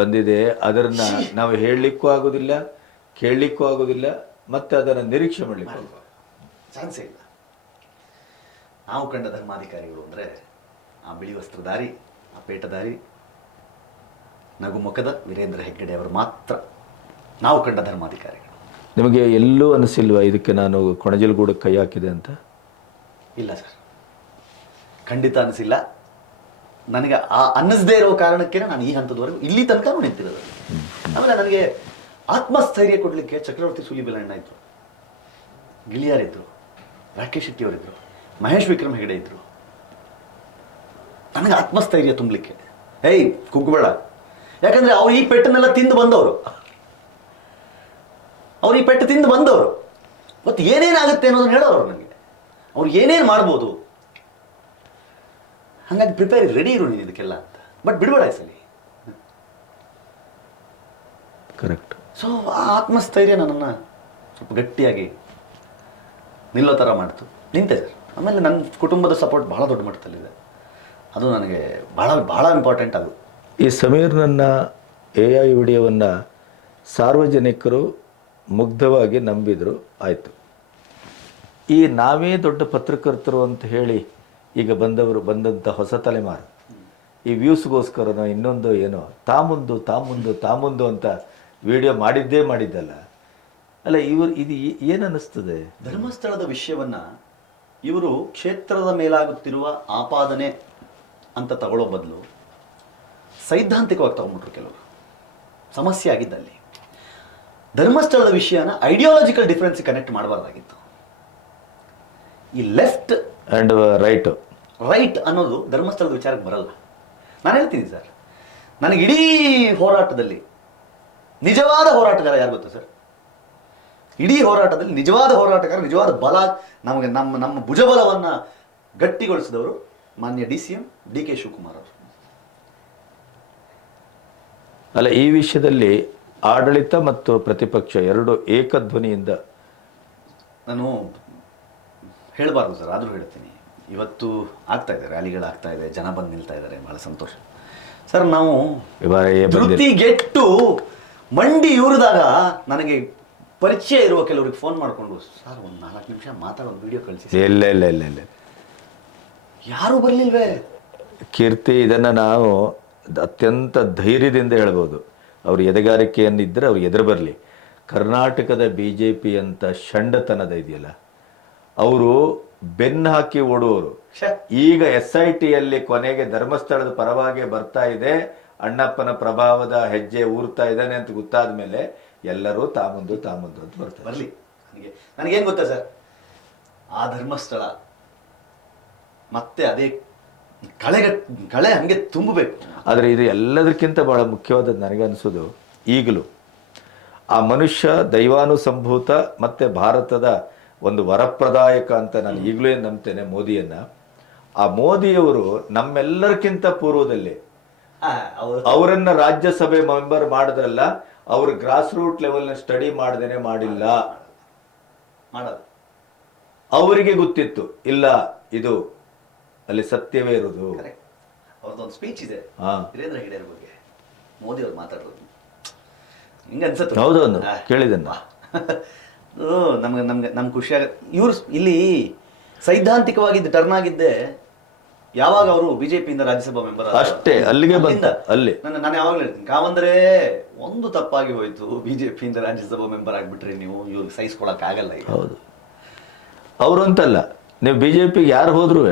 ಬಂದಿದೆ. ಅದನ್ನ ನಾವು ಹೇಳಲಿಕ್ಕೂ ಆಗೋದಿಲ್ಲ, ಕೇಳಲಿಕ್ಕೂ ಆಗೋದಿಲ್ಲ, ಮತ್ತೆ ಅದನ್ನು ನಿರೀಕ್ಷೆ ಮಾಡಲಿಕ್ಕೂ ಚಾನ್ಸೇ ಇಲ್ಲ. ನಾವು ಕಂಡ ಧರ್ಮಾಧಿಕಾರಿಗಳು ಅಂದರೆ ಆ ಬಿಳಿ ವಸ್ತ್ರಧಾರಿ, ಆ ಪೇಟಧಾರಿ, ನಗುಮುಖದ ವೀರೇಂದ್ರ ಹೆಗ್ಗಡೆ ಅವರು ಮಾತ್ರ ನಾವು ಕಂಡ ಧರ್ಮಾಧಿಕಾರಿಗಳು. ನಿಮಗೆ ಎಲ್ಲೂ ಅನಿಸಿಲ್ವಾ ಇದಕ್ಕೆ ನಾನು ಕೊಣಜಲ್ಗೂಡಕ್ಕೆ ಕೈ ಹಾಕಿದೆ ಅಂತ? ಇಲ್ಲ ಸರ್, ಖಂಡಿತ ಅನಿಸಿಲ್ಲ. ನನಗೆ ಆ ಅನ್ನಿಸದೇ ಇರೋ ಕಾರಣಕ್ಕೆ ನಾನು ಈ ಹಂತದವರೆಗೂ ಇಲ್ಲಿ ತನಕ ನಿಂತಿರೋದು. ಆಮೇಲೆ ನನಗೆ ಆತ್ಮಸ್ಥೈರ್ಯ ಕೊಡಲಿಕ್ಕೆ ಚಕ್ರವರ್ತಿ ಸೂಲಿಬೆಲಣ್ಣ ಇದ್ರು, ಗಿಳಿಯಾರ್ ಇದ್ರು, ರಾಕೇಶ್ ಶೆಟ್ಟಿ ಅವರಿದ್ರು, ಮಹೇಶ್ ವಿಕ್ರಮ್ ಹೆಗಡೆ ಇದ್ರು. ನನಗೆ ಆತ್ಮಸ್ಥೈರ್ಯ ತುಂಬಲಿಕ್ಕೆ, ಕುಗ್ಬೇಡ, ಯಾಕಂದ್ರೆ ಅವ್ರು ಈ ಪೆಟ್ಟನ್ನೆಲ್ಲ ತಿಂದು ಬಂದವರು, ಮತ್ತು ಏನೇನಾಗುತ್ತೆ ಅನ್ನೋದನ್ನ ಹೇಳೋರು ನನಗೆ. ಅವ್ರು ಏನೇನು ಮಾಡ್ಬೋದು, ಹಾಗಾಗಿ ಪ್ರಿಪೇರ್ ರೆಡಿ ಇರು ನೀನು ಇದಕ್ಕೆಲ್ಲ ಅಂತ. ಬಟ್ ಬಿಡಬೇಡ ಈ ಸಲ. ಕರೆಕ್ಟ್. ಸೊ ಆ ಆತ್ಮಸ್ಥೈರ್ಯ ನನ್ನನ್ನು ಸ್ವಲ್ಪ ಗಟ್ಟಿಯಾಗಿ ನಿಲ್ಲೋ ಥರ ಮಾಡ್ತು. ನಿಂತೆ ಸರ್. ಆಮೇಲೆ ನನ್ನ ಕುಟುಂಬದ ಸಪೋರ್ಟ್ ಭಾಳ ದೊಡ್ಡ ಮಟ್ಟದಲ್ಲಿದೆ, ಅದು ನನಗೆ ಭಾಳ ಭಾಳ ಇಂಪಾರ್ಟೆಂಟ್. ಅದು ಈ ಸಮೀರ್ನನ್ನ AI ವಿಡಿಯೋವನ್ನು ಸಾರ್ವಜನಿಕರು ಮುಗ್ಧವಾಗಿ ನಂಬಿದರು, ಆಯಿತು. ಈ ನಾವೇ ದೊಡ್ಡ ಪತ್ರಕರ್ತರು ಅಂತ ಹೇಳಿ ಈಗ ಬಂದಂಥ ಹೊಸ ತಲೆಮಾರು ಈ ವ್ಯೂಸ್ಗೋಸ್ಕರನೋ ಇನ್ನೊಂದು ಏನೋ ತಾಮುಂದು ಅಂತ ವಿಡಿಯೋ ಮಾಡಿದ್ದಲ್ಲ ಅಲ್ಲ. ಇದು ಏನು ಅನ್ನಿಸ್ತದೆ? ಧರ್ಮಸ್ಥಳದ ವಿಷಯವನ್ನು ಇವರು ಕ್ಷೇತ್ರದ ಮೇಲಾಗುತ್ತಿರುವ ಆಪಾದನೆ ಅಂತ ತಗೊಳ್ಳೋ ಬದಲು ಸೈದ್ಧಾಂತಿಕವಾಗಿ ತಗೊಂಡ್ಬಿಟ್ರು. ಕೆಲವರು ಸಮಸ್ಯೆ ಆಗಿದ್ದಲ್ಲಿ ಧರ್ಮಸ್ಥಳದ ವಿಷಯನ ಐಡಿಯಾಲಜಿಕಲ್ ಡಿಫರೆನ್ಸ್ ಕನೆಕ್ಟ್ ಮಾಡಬಾರ್ದಾಗಿತ್ತು. ಈ ಲೆಫ್ಟ್ ಆ್ಯಂಡ್ ರೈಟ್ ಅನ್ನೋದು ಧರ್ಮಸ್ಥಳದ ವಿಚಾರಕ್ಕೆ ಬರಲ್ಲ. ನಾನು ಹೇಳ್ತೀನಿ ಸರ್, ನನಗೆ ಇಡೀ ಹೋರಾಟದಲ್ಲಿ ನಿಜವಾದ ಹೋರಾಟಗಾರ ಯಾರು ಗೊತ್ತಾ ಸರ್? ಇಡೀ ಹೋರಾಟದಲ್ಲಿ ನಿಜವಾದ ಹೋರಾಟಗಾರ, ನಿಜವಾದ ಬಲ, ನಮಗೆ ನಮ್ಮ ಭುಜಬಲವನ್ನು ಗಟ್ಟಿಗೊಳಿಸಿದವರು ಮಾನ್ಯ DCM DK ಶಿವಕುಮಾರ್ ಅವರು. ಅಲ್ಲ, ಈ ವಿಷಯದಲ್ಲಿ ಆಡಳಿತ ಮತ್ತು ಪ್ರತಿಪಕ್ಷ ಎರಡು ಏಕಧ್ವನಿಯಿಂದ ನಾನು ಹೇಳಬಾರ್ದು ಸರ್, ಆದರೂ ಹೇಳ್ತೀನಿ. ಇವತ್ತು ಆಗ್ತಾ ಇದೆ, ರ್ಯಾಲಿಗಳಾಗ್ತಾ ಇದೆ, ಜನ ಬಂದು ನಿಲ್ತಾ ಇದ್ದಾರೆ, ಭಾಳ ಸಂತೋಷ ಸರ್. ನಾವು ಧೃತಿಗೆಟ್ಟು ಮಂಡಿ ಯೂರಿದಾಗ ನನಗೆ ಪರಿಚಯ ಇರುವ ಕೆಲವ್ರಿಗೆ ಫೋನ್ ಮಾಡಿಕೊಂಡು, ಸರ್ ಒಂದು 4 ನಿಮಿಷ ಮಾತಾಡೋದು ವಿಡಿಯೋ ಕಳಿಸಿ. ಇಲ್ಲ ಯಾರೂ ಬರಲಿಲ್ವೇ? ಕೀರ್ತಿ, ಇದನ್ನು ನಾವು ಅತ್ಯಂತ ಧೈರ್ಯದಿಂದ ಹೇಳ್ಬೋದು. ಅವ್ರ ಎದೆಗಾರಿಕೆಯನ್ನಿದ್ದರೆ ಅವ್ರು ಎದುರು ಬರಲಿ. ಕರ್ನಾಟಕದ BJP ಅಂತ ಷಂಡತನದ ಇದೆಯಲ್ಲ, ಅವರು ಬೆನ್ನು ಹಾಕಿ ಓಡುವವರು. ಈಗ SITಯಲ್ಲಿ ಕೊನೆಗೆ ಧರ್ಮಸ್ಥಳದ ಪರವಾಗಿ ಬರ್ತಾ ಇದೆ, ಅಣ್ಣಪ್ಪನ ಪ್ರಭಾವದ ಹೆಜ್ಜೆ ಊರ್ತಾ ಇದ್ದಾನೆ ಅಂತ ಗೊತ್ತಾದ ಮೇಲೆ ಎಲ್ಲರೂ ತಾಮುಂದು ಅಂತ ಬರ್ತಾರೆ. ಬರಲಿ. ನನಗೇನು ಗೊತ್ತಾ ಸರ್, ಆ ಧರ್ಮಸ್ಥಳ ಮತ್ತೆ ಅದೇ ಕಳೆ ಹಂಗೆ ತುಂಬಬೇಕು. ಆದರೆ ಇದು ಎಲ್ಲದಕ್ಕಿಂತ ಬಹಳ ಮುಖ್ಯವಾದದ್ದು ನನಗನ್ಸೋದು, ಈಗಲೂ ಆ ಮನುಷ್ಯ ದೈವಾನುಸಂಭೂತ ಮತ್ತು ಭಾರತದ ಒಂದು ವರಪ್ರದಾಯಕ ಅಂತ ನಾನು ಈಗಲೂ ನಂಬ್ತೇನೆ ಮೋದಿಯನ್ನು. ಆ ಮೋದಿಯವರು ನಮ್ಮೆಲ್ಲರಿಗಿಂತ ಪೂರ್ವದಲ್ಲಿ ಅವರನ್ನ ರಾಜ್ಯಸಭೆ ಮೆಂಬರ್ ಮಾಡಿದ್ರಲ್ಲ, ಅವರು ಗ್ರಾಸ್ ರೂಟ್ ಲೆವೆಲ್ನ ಸ್ಟಡಿ ಮಾಡ್ದೇನೆ ಮಾಡಿಲ್ಲ. ಅವರಿಗೆ ಗೊತ್ತಿತ್ತು, ಇಲ್ಲ ಇದು ಅಲ್ಲಿ ಸತ್ಯವೇ ಇರೋದು. ಅವ್ರದ್ದೊಂದು ಸ್ಪೀಚ್ ಇದೆ ವೀರೇಂದ್ರ ಹೆಗಡೆ ಬಗ್ಗೆ, ಮೋದಿ ಅವ್ರು ಮಾತಾಡೋದು ಹಿಂಗೆ ಅನ್ಸುತ್ತೆ. ಹೌದೌದು, ಕೇಳಿದೆನಾ. ನಮ್ಗೆ ಖುಷಿಯಾಗ ಇವ್ರು ಇಲ್ಲಿ ಸೈದ್ಧಾಂತಿಕವಾಗಿ ಟರ್ನ್ ಆಗಿದ್ದೆ ಯಾವಾಗ ಅವರು BJPಯಿಂದ ರಾಜ್ಯಸಭಾ ಮೆಂಬರ್ ಅಷ್ಟೇ. ಅಲ್ಲಿಗೆ ಅಲ್ಲಿ ನಾನು ಯಾವಾಗಲೂ ಹೇಳ್ತೀನಿ, ಕಾವಂದ್ರೆ ಒಂದು ತಪ್ಪಾಗಿ ಹೋಯ್ತು, BJPಯಿಂದ ರಾಜ್ಯಸಭಾ ಮೆಂಬರ್ ಆಗ್ಬಿಟ್ರೆ ನೀವು ಇವ್ರಿಗೆ ಸಹಿಸ್ಕೊಳಕ್ ಆಗಲ್ಲ. ಹೌದು, ಅವರು ಅಂತಲ್ಲ, ನೀವು BJPಗೆ ಯಾರು ಹೋದ್ರು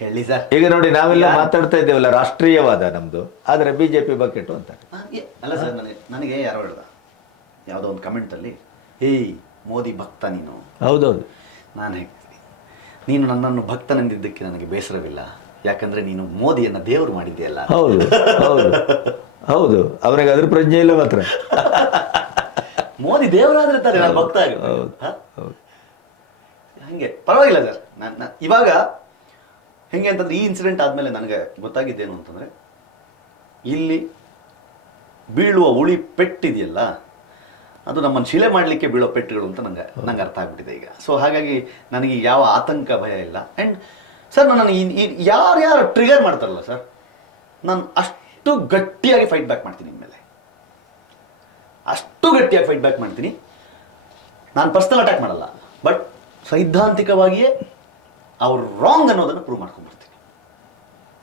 ಹೇಳಿ ಸರ್. ಈಗ ನೋಡಿ, ನಾವೆಲ್ಲ ಮಾತಾಡ್ತಾ ಇದ್ದೇವಲ್ಲ ರಾಷ್ಟ್ರೀಯವಾದ ನಮ್ದು, ಆದ್ರೆ BJP ಬಕೆಟು ಅಂತ ಅಲ್ಲ ಸರ್. ನನಗೆ ಯಾರೋ ಹೇಳ್ದ ಯಾವುದೋ ಒಂದು ಕಮೆಂಟಲ್ಲಿ, ಹೇಯ್ ಮೋದಿ ಭಕ್ತ ನೀನು. ಹೌದೌದು. ನಾನು ಹೇಳ್ತೀನಿ, ನೀನು ನನ್ನನ್ನು ಭಕ್ತನೆಂದಿದ್ದಕ್ಕೆ ನನಗೆ ಬೇಸರವಿಲ್ಲ, ಯಾಕಂದ್ರೆ ನೀನು ಮೋದಿಯನ್ನ ದೇವರು ಮಾಡಿದ್ಯಲ್ಲ. ಹೌದು ಹೌದು ಹೌದು, ಅವನಿಗೆ ಅದ್ರ ಪ್ರಜ್ಞೆ ಇಲ್ಲ ಮಾತ್ರ. ಮೋದಿ ದೇವರಾದ್ರೆ ತಾನೆ ನಾನು ಭಕ್ತ ಆಗ. ಹಂಗೆ ಪರವಾಗಿಲ್ಲ ಸರ್. ಇವಾಗ ಹೆಂಗೆ ಅಂತಂದ್ರೆ, ಈ ಇನ್ಸಿಡೆಂಟ್ ಆದಮೇಲೆ ನನಗೆ ಗೊತ್ತಾಗಿದ್ದೇನು ಅಂತಂದರೆ, ಇಲ್ಲಿ ಬೀಳುವ ಉಳಿ ಪೆಟ್ಟಿದೆಯಲ್ಲ, ಅದು ನಮ್ಮನ್ನು ಶಿಲೆ ಮಾಡಲಿಕ್ಕೆ ಬೀಳೋ ಪೆಟ್ಟುಗಳು ಅಂತ ನಂಗೆ ಅರ್ಥ ಆಗ್ಬಿಟ್ಟಿದೆ ಈಗ. ಸೊ ಹಾಗಾಗಿ ನನಗೆ ಯಾವ ಆತಂಕ ಭಯ ಇಲ್ಲ. ಆ್ಯಂಡ್ ಸರ್, ನಾನು ಯಾರು ಟ್ರಿಗರ್ ಮಾಡ್ತಾರಲ್ಲ ಸರ್, ನಾನು ಅಷ್ಟು ಗಟ್ಟಿಯಾಗಿ ಫೈಟ್ ಬ್ಯಾಕ್ ಮಾಡ್ತೀನಿ ಇನ್ಮೇಲೆ, ಅಷ್ಟು ಗಟ್ಟಿಯಾಗಿ ಫೈಟ್ ಬ್ಯಾಕ್ ಮಾಡ್ತೀನಿ. ನಾನು ಪರ್ಸನಲ್ ಅಟ್ಯಾಕ್ ಮಾಡಲ್ಲ, ಬಟ್ ಸೈದ್ಧಾಂತಿಕವಾಗಿಯೇ ಅವ್ರು ರಾಂಗ್ ಅನ್ನೋದನ್ನು ಪ್ರೂವ್ ಮಾಡ್ಕೊಂಡ್ಬರ್ತೀನಿ.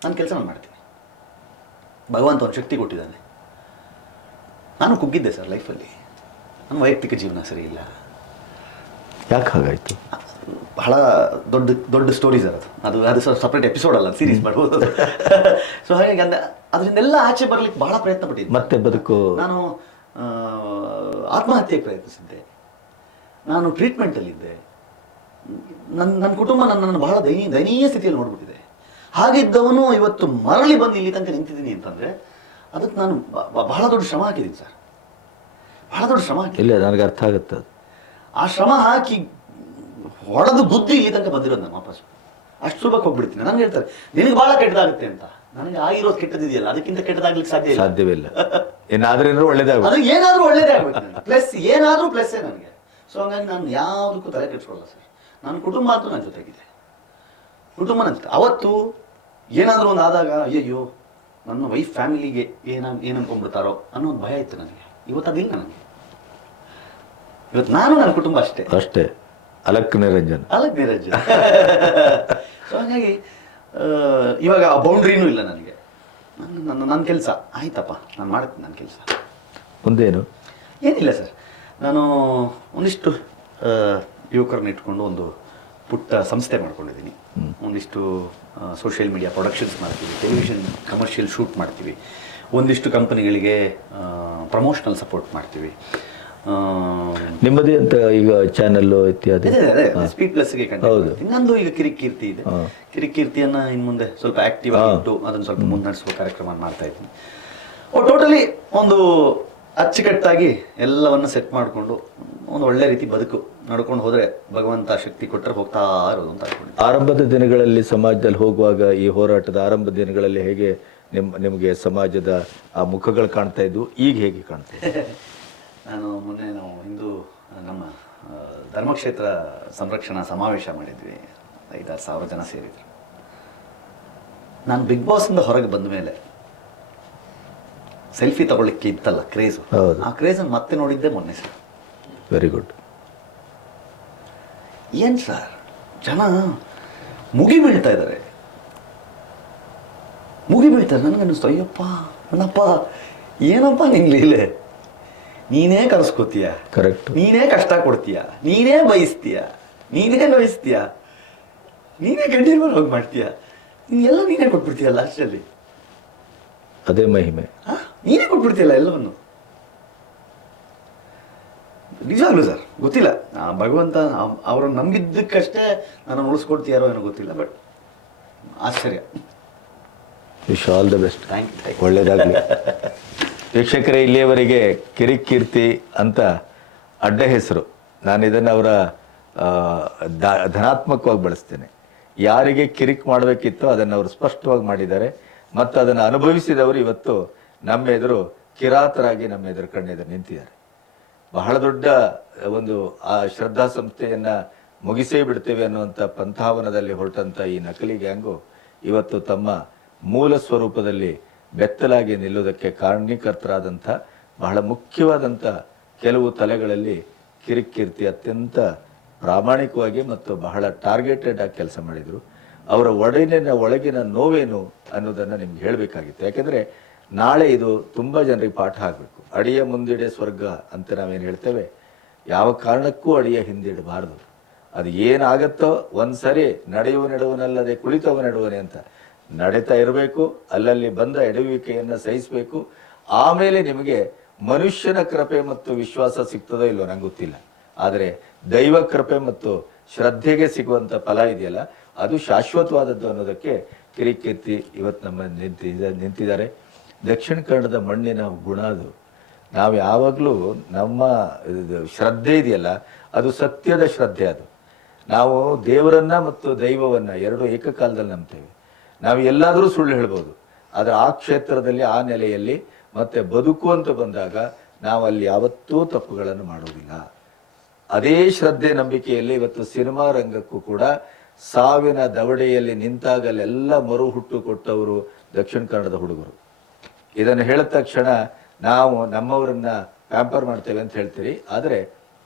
ನನ್ನ ಕೆಲಸ ನಾನು ಮಾಡ್ತೀನಿ. ಭಗವಂತ ಒಂದು ಶಕ್ತಿ ಕೊಟ್ಟಿದ್ದಾನೆ. ನಾನು ಕುಗ್ಗಿದ್ದೆ ಸರ್ ಲೈಫಲ್ಲಿ, ನನ್ನ ವೈಯಕ್ತಿಕ ಜೀವನ ಸರಿ ಇಲ್ಲ. ಯಾಕೆ ಹಾಗಾಯ್ತು? ಬಹಳ ದೊಡ್ಡ ಸ್ಟೋರಿ ಸರ್ ಅದು ಸಪ್ರೇಟ್ ಎಪಿಸೋಡ್ ಅಲ್ಲ, ಸೀರೀಸ್ ಮಾಡ್ಬೋದು. ಸೊ ಹಾಗಾಗಿ ಅದರಿಂದೆಲ್ಲ ಆಚೆ ಬರ್ಲಿಕ್ಕೆ ಬಹಳ ಪ್ರಯತ್ನ ಪಟ್ಟಿದ್ದೆ. ಮತ್ತೆ ಬದುಕು ನಾನು ಆತ್ಮಹತ್ಯೆಗೆ ಪ್ರಯತ್ನಿಸಿದ್ದೆ, ನಾನು ಟ್ರೀಟ್ಮೆಂಟಲ್ಲಿದ್ದೆ. ನನ್ನ ಕುಟುಂಬ ನನ್ನನ್ನು ಬಹಳ ದಯನೀಯ ಸ್ಥಿತಿಯಲ್ಲಿ ನೋಡ್ಬಿಟ್ಟಿದೆ. ಹಾಗಿದ್ದವನು ಇವತ್ತು ಮರಳಿ ಬಂದು ಇಲ್ಲಿ ತನಕ ನಿಂತಿದ್ದೀನಿ ಅಂತಂದರೆ, ಅದಕ್ಕೆ ನಾನು ಬಹಳ ದೊಡ್ಡ ಶ್ರಮ ಹಾಕಿದ್ದೀನಿ ಸರ್, ಬಹಳ ದೊಡ್ಡ ಶ್ರಮ ಹಾಕಿ. ಇಲ್ಲ, ನನಗೆ ಅರ್ಥ ಆಗುತ್ತೆ ಅದು. ಆ ಶ್ರಮ ಹಾಕಿ ಹೊಡೆದು ಬುದ್ಧಿ ಇಲ್ಲಿ ತನಕ ಬಂದಿರೋದು ನಾನು ವಾಪಸ್. ಅಷ್ಟು ಸುಲಭಕ್ಕೆ ಹೋಗ್ಬಿಡ್ತೀನಿ. ನನಗೆ ಹೇಳ್ತಾರೆ, ನಿನಗೆ ಭಾಳ ಕೆಟ್ಟದಾಗುತ್ತೆ ಅಂತ. ನನಗೆ ಆಗಿರೋದು ಕೆಟ್ಟದಿದೆಯಲ್ಲ, ಅದಕ್ಕಿಂತ ಕೆಟ್ಟದಾಗ್ಲಿಕ್ಕೆ ಸಾಧ್ಯವಿಲ್ಲ. ಏನಾದ್ರೂ ಒಳ್ಳೇದಾಗುತ್ತೆ, ಅದು ಏನಾದರೂ ಒಳ್ಳೇದೇ ಆಗ್ಬೇಕು ನನಗೆ. ಪ್ಲಸ್ ಏನಾದರೂ ಪ್ಲಸ್ಸೇ ನನಗೆ. ಸೊ ಹಂಗಾಗಿ ನಾನು ಯಾವುದಕ್ಕೂ ತಲೆ ಕೆಡಿಸ್ಕೊಳ್ಳಲ್ಲ ಸರ್. ನನ್ನ ಕುಟುಂಬ ಅಂತೂ ನನ್ನ ಜೊತೆಗಿದೆ, ಕುಟುಂಬ ನನ್ನ ಜೊತೆ. ಅವತ್ತು ಏನಾದರೂ ಒಂದು ಆದಾಗ, ಅಯ್ಯಯ್ಯೋ ನನ್ನ ವೈಫ್ ಫ್ಯಾಮಿಲಿಗೆ ಏನು ಅನ್ಕೊಂಡ್ಬಿಡ್ತಾರೋ ಅನ್ನೋ ಒಂದು ಭಯ ಇತ್ತು ನನಗೆ. ಇವತ್ತು ಅದಿಲ್ಲ ನನಗೆ. ಇವತ್ತು ನಾನು ನನ್ನ ಕುಟುಂಬ ಅಷ್ಟೇ. ಅಲಕ್ ನಿರಂಜನ್. ಸೊ ಹಾಗಾಗಿ ಇವಾಗ ಆ ಬೌಂಡ್ರಿನೂ ಇಲ್ಲ ನನಗೆ. ನನ್ನ ಕೆಲಸ ಆಯ್ತಪ್ಪ, ನಾನು ಮಾಡ್ತೀನಿ ನನ್ನ ಕೆಲಸ. ಮುಂದೇನು? ಏನಿಲ್ಲ ಸರ್, ನಾನು ಒಂದಿಷ್ಟು ಯುವಕರನ್ನ ಇಟ್ಕೊಂಡು ಒಂದು ಪುಟ್ಟ ಸಂಸ್ಥೆ ಮಾಡ್ಕೊಂಡಿದ್ದೀನಿ. ಒಂದಿಷ್ಟು ಸೋಷಿಯಲ್ ಮೀಡಿಯಾ ಪ್ರೊಡಕ್ಷನ್ಸ್ ಮಾಡ್ತೀವಿ, ಟೆಲಿವಿಷನ್ ಕಮರ್ಷಿಯಲ್ ಶೂಟ್ ಮಾಡ್ತೀವಿ, ಒಂದಿಷ್ಟು ಕಂಪನಿಗಳಿಗೆ ಪ್ರಮೋಷನಲ್ ಸಪೋರ್ಟ್ ಮಾಡ್ತೀವಿ. ನಿಮ್ಮದೇ ಅಂತ ಈಗ ಚಾನಲ್ಲು ಇತ್ಯಾದಿ ಸ್ಪೀಡ್ ಪ್ಲಸ್ಗೆ ಹೌದು. ಇನ್ನೊಂದು ಈಗ ಕಿರಿಕೀರ್ತಿ ಇದೆ. ಕಿರಿಕೀರ್ತಿಯನ್ನ ಇನ್ನು ಮುಂದೆ ಸ್ವಲ್ಪ ಆಕ್ಟಿವ್ ಆಗಿಟ್ಟು ಅದನ್ನು ಸ್ವಲ್ಪ ಮುನ್ನಡೆಸುವ ಕಾರ್ಯಕ್ರಮ ಮಾಡ್ತಾ ಇದ್ದೀನಿ. ಟೋಟಲಿ ಒಂದು ಅಚ್ಚುಕಟ್ಟಾಗಿ ಎಲ್ಲವನ್ನು ಸೆಟ್ ಮಾಡಿಕೊಂಡು ಒಂದು ಒಳ್ಳೆ ರೀತಿ ಬದುಕು ನಡ್ಕೊಂಡು ಹೋದ್ರೆ ಭಗವಂತ ಶಕ್ತಿ ಕೊಟ್ಟರೆ ಹೋಗ್ತಾ ಇರೋದು ಅಂತ ಅನ್ಕೊಂಡು. ಆರಂಭದ ದಿನಗಳಲ್ಲಿ ಸಮಾಜದಲ್ಲಿ ಹೋಗುವಾಗ ಈ ಹೋರಾಟದ ಆರಂಭದ ದಿನಗಳಲ್ಲಿ ಹೇಗೆ ನಿಮಗೆ ಸಮಾಜದ ಆ ಮುಖಗಳು ಕಾಣ್ತಾ ಇದ್ವು, ಈಗ ಹೇಗೆ ಕಾಣ್ತಾ ಇದೆ? ನಾವು ಹಿಂದೂ ನಮ್ಮ ಧರ್ಮಕ್ಷೇತ್ರ ಸಂರಕ್ಷಣಾ ಸಮಾವೇಶ ಮಾಡಿದ್ವಿ, 5-6 ಸಾವಿರ ಜನ ಸೇರಿದ್ರು. ನಾನು ಬಿಗ್ ಬಾಸ್ನಿಂದ ಹೊರಗೆ ಬಂದ ಮೇಲೆ ಸೆಲ್ಫಿ ತಗೊಳ್ಳಿಕ್ಕೆ ಇತ್ತಲ್ಲ ಕ್ರೇಜು, ಆ ಕ್ರೇಜನ್ನು ಮತ್ತೆ ನೋಡಿದ್ದೆ ಮೊನ್ನೆ ಸರ್. Very good. ಏನ್ ಸರ್ ಜನ ಮುಗಿ ಬೀಳ್ತಾ ಇದ್ದಾರೆ, ನನಗನ್ನಿಸ್ತು ಅಯ್ಯಪ್ಪ ನನ್ನಪ್ಪ ಏನಪ್ಪ ನಿಂಗೆ ಲೀಲೆ, ನೀನೇ ಕರೆಸ್ಕೋತೀಯ, ಕರೆಕ್ಟ್, ನೀನೇ ಕಷ್ಟ ಕೊಡ್ತೀಯ, ನೀನೇ ಬಯಸ್ತೀಯ, ನೀನೇ ನೋಯಿಸ್ತೀಯ, ನೀನೇ ಕಂಟಿನ್ಯೂ ಹೋಗಿ ಮಾಡ್ತೀಯ, ಎಲ್ಲ ನೀನೇ ಕೊಟ್ಬಿಡ್ತೀಯ ಲಾಸ್ಟಲ್ಲಿ. ಅದೇ ಮಹಿಮೆ, ನೀನೇ ಕೊಟ್ಬಿಡ್ತೀಯಲ್ಲ ಎಲ್ಲವನ್ನು. ನಿಜವಾಗ್ಲೂ ಸರ್ ಗೊತ್ತಿಲ್ಲ, ಭಗವಂತ ಅವ್ರನ್ನ ನಂಬಿದ್ದಕ್ಕಷ್ಟೇ ನಾನು ಉಳಿಸ್ಕೊಡ್ತೀಯಾರೋ ಏನೋ ಗೊತ್ತಿಲ್ಲ, ಬಟ್ ಆಶ್ಚರ್ಯ. Wish all the best. Thank you. ಒಳ್ಳೆಯದಾಗಲಿ. ವೀಕ್ಷಕರೇ, ಇಲ್ಲಿಯವರೆಗೆ ಕಿರಿಕೀರ್ತಿ ಅಂತ ಅಡ್ಡ ಹೆಸರು, ನಾನು ಇದನ್ನು ಅವರ ಧನಾತ್ಮಕವಾಗಿ ಬಳಸ್ತೇನೆ. ಯಾರಿಗೆ ಕಿರಿಕ್ ಮಾಡಬೇಕಿತ್ತೋ ಅದನ್ನು ಅವರು ಸ್ಪಷ್ಟವಾಗಿ ಮಾಡಿದ್ದಾರೆ ಮತ್ತು ಅದನ್ನು ಅನುಭವಿಸಿದವರು ಇವತ್ತು ನಮ್ಮ ಎದುರು ಕಿರಾತರಾಗಿ ನಮ್ಮ ಎದುರು ಕಣ್ಣೆದುರು ನಿಂತಿದ್ದಾರೆ. ಬಹಳ ದೊಡ್ಡ ಒಂದು ಆ ಶ್ರದ್ಧಾ ಸಂಸ್ಥೆಯನ್ನು ಮುಗಿಸೇ ಬಿಡ್ತೇವೆ ಅನ್ನುವಂಥ ಪಂಥಾವನದಲ್ಲಿ ಹೊರಟಂಥ ಈ ನಕಲಿ ಗ್ಯಾಂಗು ಇವತ್ತು ತಮ್ಮ ಮೂಲ ಸ್ವರೂಪದಲ್ಲಿ ಬೆತ್ತಲಾಗಿ ನಿಲ್ಲುವುದಕ್ಕೆ ಕಾರಣೀಕರ್ತರಾದಂಥ ಬಹಳ ಮುಖ್ಯವಾದಂಥ ಕೆಲವು ತಲೆಗಳಲ್ಲಿ ಕಿರಿಕೀರ್ತಿ ಅತ್ಯಂತ ಪ್ರಾಮಾಣಿಕವಾಗಿ ಮತ್ತು ಬಹಳ ಟಾರ್ಗೆಟೆಡ್ ಆಗಿ ಕೆಲಸ ಮಾಡಿದರು. ಅವರ ಒಳಗಿನ ನೋವೇನು ಅನ್ನೋದನ್ನು ನಿಮ್ಗೆ ಹೇಳಬೇಕಾಗಿತ್ತು. ಯಾಕೆಂದರೆ ನಾಳೆ ಇದು ತುಂಬ ಜನರಿಗೆ ಪಾಠ ಆಗಬೇಕು. ಅಡಿಯ ಮುಂದಿಡೆ ಸ್ವರ್ಗ ಅಂತ ನಾವೇನು ಹೇಳ್ತೇವೆ, ಯಾವ ಕಾರಣಕ್ಕೂ ಅಡಿಯ ಹಿಂದಿಡಬಾರ್ದು. ಅದು ಏನಾಗತ್ತೋ ಒಂದ್ಸರಿ ನಡೆಯುವನಲ್ಲದೆ ಕುಳಿತವ ನೆಡುವನೆ ಅಂತ ನಡೀತಾ ಇರಬೇಕು. ಅಲ್ಲಲ್ಲಿ ಬಂದ ಎಡವುವಿಕೆಯನ್ನು ಸಹಿಸಬೇಕು. ಆಮೇಲೆ ನಿಮಗೆ ಮನುಷ್ಯನ ಕೃಪೆ ಮತ್ತು ವಿಶ್ವಾಸ ಸಿಗ್ತದೋ ಇಲ್ವೋ ನಂಗೆ ಗೊತ್ತಿಲ್ಲ, ಆದರೆ ದೈವ ಕೃಪೆ ಮತ್ತು ಶ್ರದ್ಧೆಗೆ ಸಿಗುವಂಥ ಫಲ ಇದೆಯಲ್ಲ ಅದು ಶಾಶ್ವತವಾದದ್ದು ಅನ್ನೋದಕ್ಕೆ ಕಿರಿಕೀರ್ತಿ ಇವತ್ತು ನಮ್ಮ ನಿಂತಿದ್ದಾರೆ. ದಕ್ಷಿಣ ಕನ್ನಡದ ಮಣ್ಣಿನ ಗುಣ ಅದು. ನಾವು ಯಾವಾಗಲೂ ನಮ್ಮ ಶ್ರದ್ಧೆ ಇದೆಯಲ್ಲ ಅದು ಸತ್ಯದ ಶ್ರದ್ಧೆ. ಅದು ನಾವು ದೇವರನ್ನ ಮತ್ತು ದೈವವನ್ನು ಎರಡು ಏಕಕಾಲದಲ್ಲಿ ನಂಬ್ತೇವೆ. ನಾವು ಎಲ್ಲಾದರೂ ಸುಳ್ಳು ಹೇಳ್ಬೋದು, ಆದರೆ ಆ ಕ್ಷೇತ್ರದಲ್ಲಿ ಆ ನೆಲೆಯಲ್ಲಿ ಮತ್ತೆ ಬದುಕು ಅಂತ ಬಂದಾಗ ನಾವು ಅಲ್ಲಿ ಯಾವತ್ತೂ ತಪ್ಪುಗಳನ್ನು ಮಾಡುವುದಿಲ್ಲ. ಅದೇ ಶ್ರದ್ಧೆ ನಂಬಿಕೆಯಲ್ಲಿ ಇವತ್ತು ಸಿನಿಮಾ ರಂಗಕ್ಕೂ ಕೂಡ ಸಾವಿನ ದವಡೆಯಲ್ಲಿ ನಿಂತಾಗಲೆಲ್ಲ ಮರು ಹುಟ್ಟು ಕೊಟ್ಟವರು ದಕ್ಷಿಣ ಕನ್ನಡದ ಹುಡುಗರು. ಇದನ್ನು ಹೇಳಿದ ತಕ್ಷಣ ನಾವು ನಮ್ಮವರನ್ನ ಪ್ಯಾಂಪರ್ ಮಾಡ್ತೇವೆ ಅಂತ ಹೇಳ್ತೀರಿ, ಆದರೆ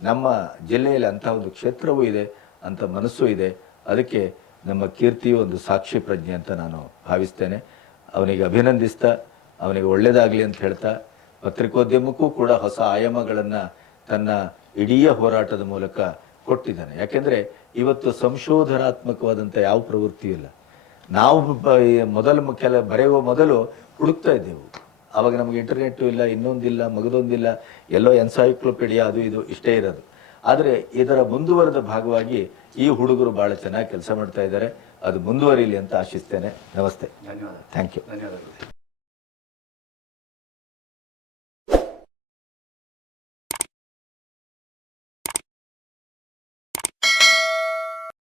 ನಮ್ಮ ಜಿಲ್ಲೆಯಲ್ಲಿ ಅಂಥ ಒಂದು ಕ್ಷೇತ್ರವೂ ಇದೆ, ಅಂಥ ಮನಸ್ಸು ಇದೆ. ಅದಕ್ಕೆ ನಮ್ಮ ಕೀರ್ತಿಯು ಒಂದು ಸಾಕ್ಷಿ ಪ್ರಜ್ಞೆ ಅಂತ ನಾನು ಭಾವಿಸ್ತೇನೆ. ಅವನಿಗೆ ಅಭಿನಂದಿಸ್ತಾ ಅವನಿಗೆ ಒಳ್ಳೆಯದಾಗಲಿ ಅಂತ ಹೇಳ್ತಾ, ಪತ್ರಿಕೋದ್ಯಮಕ್ಕೂ ಕೂಡ ಹೊಸ ಆಯಾಮಗಳನ್ನು ತನ್ನ ಇಡೀ ಹೋರಾಟದ ಮೂಲಕ ಕೊಟ್ಟಿದ್ದಾನೆ. ಯಾಕೆಂದರೆ ಇವತ್ತು ಸಂಶೋಧನಾತ್ಮಕವಾದಂಥ ಯಾವ ಪ್ರವೃತ್ತಿಯೂ ಇಲ್ಲ. ನಾವು ಬರೆಯುವ ಮೊದಲು ಹುಡುಕ್ತಾ ಇದ್ದೆವು. ಆವಾಗ ನಮಗೆ ಇಂಟರ್ನೆಟ್ಟು ಇಲ್ಲ, ಇನ್ನೊಂದಿಲ್ಲ, ಮಗದೊಂದಿಲ್ಲ, ಎಲ್ಲೋ ಎನ್ಸೈಕ್ಲೋಪೀಡಿಯಾ ಅದು ಇದು ಇಷ್ಟೇ ಇರೋದು. ಆದರೆ ಇದರ ಮುಂದುವರೆದ ಭಾಗವಾಗಿ ಈ ಹುಡುಗರು ಭಾಳ ಚೆನ್ನಾಗಿ ಕೆಲಸ ಮಾಡ್ತಾ ಇದ್ದಾರೆ. ಅದು ಮುಂದುವರಿಲಿ ಅಂತ ಆಶಿಸ್ತೇನೆ. ನಮಸ್ತೆ. ಧನ್ಯವಾದ. Thank you. ಧನ್ಯವಾದಗಳು.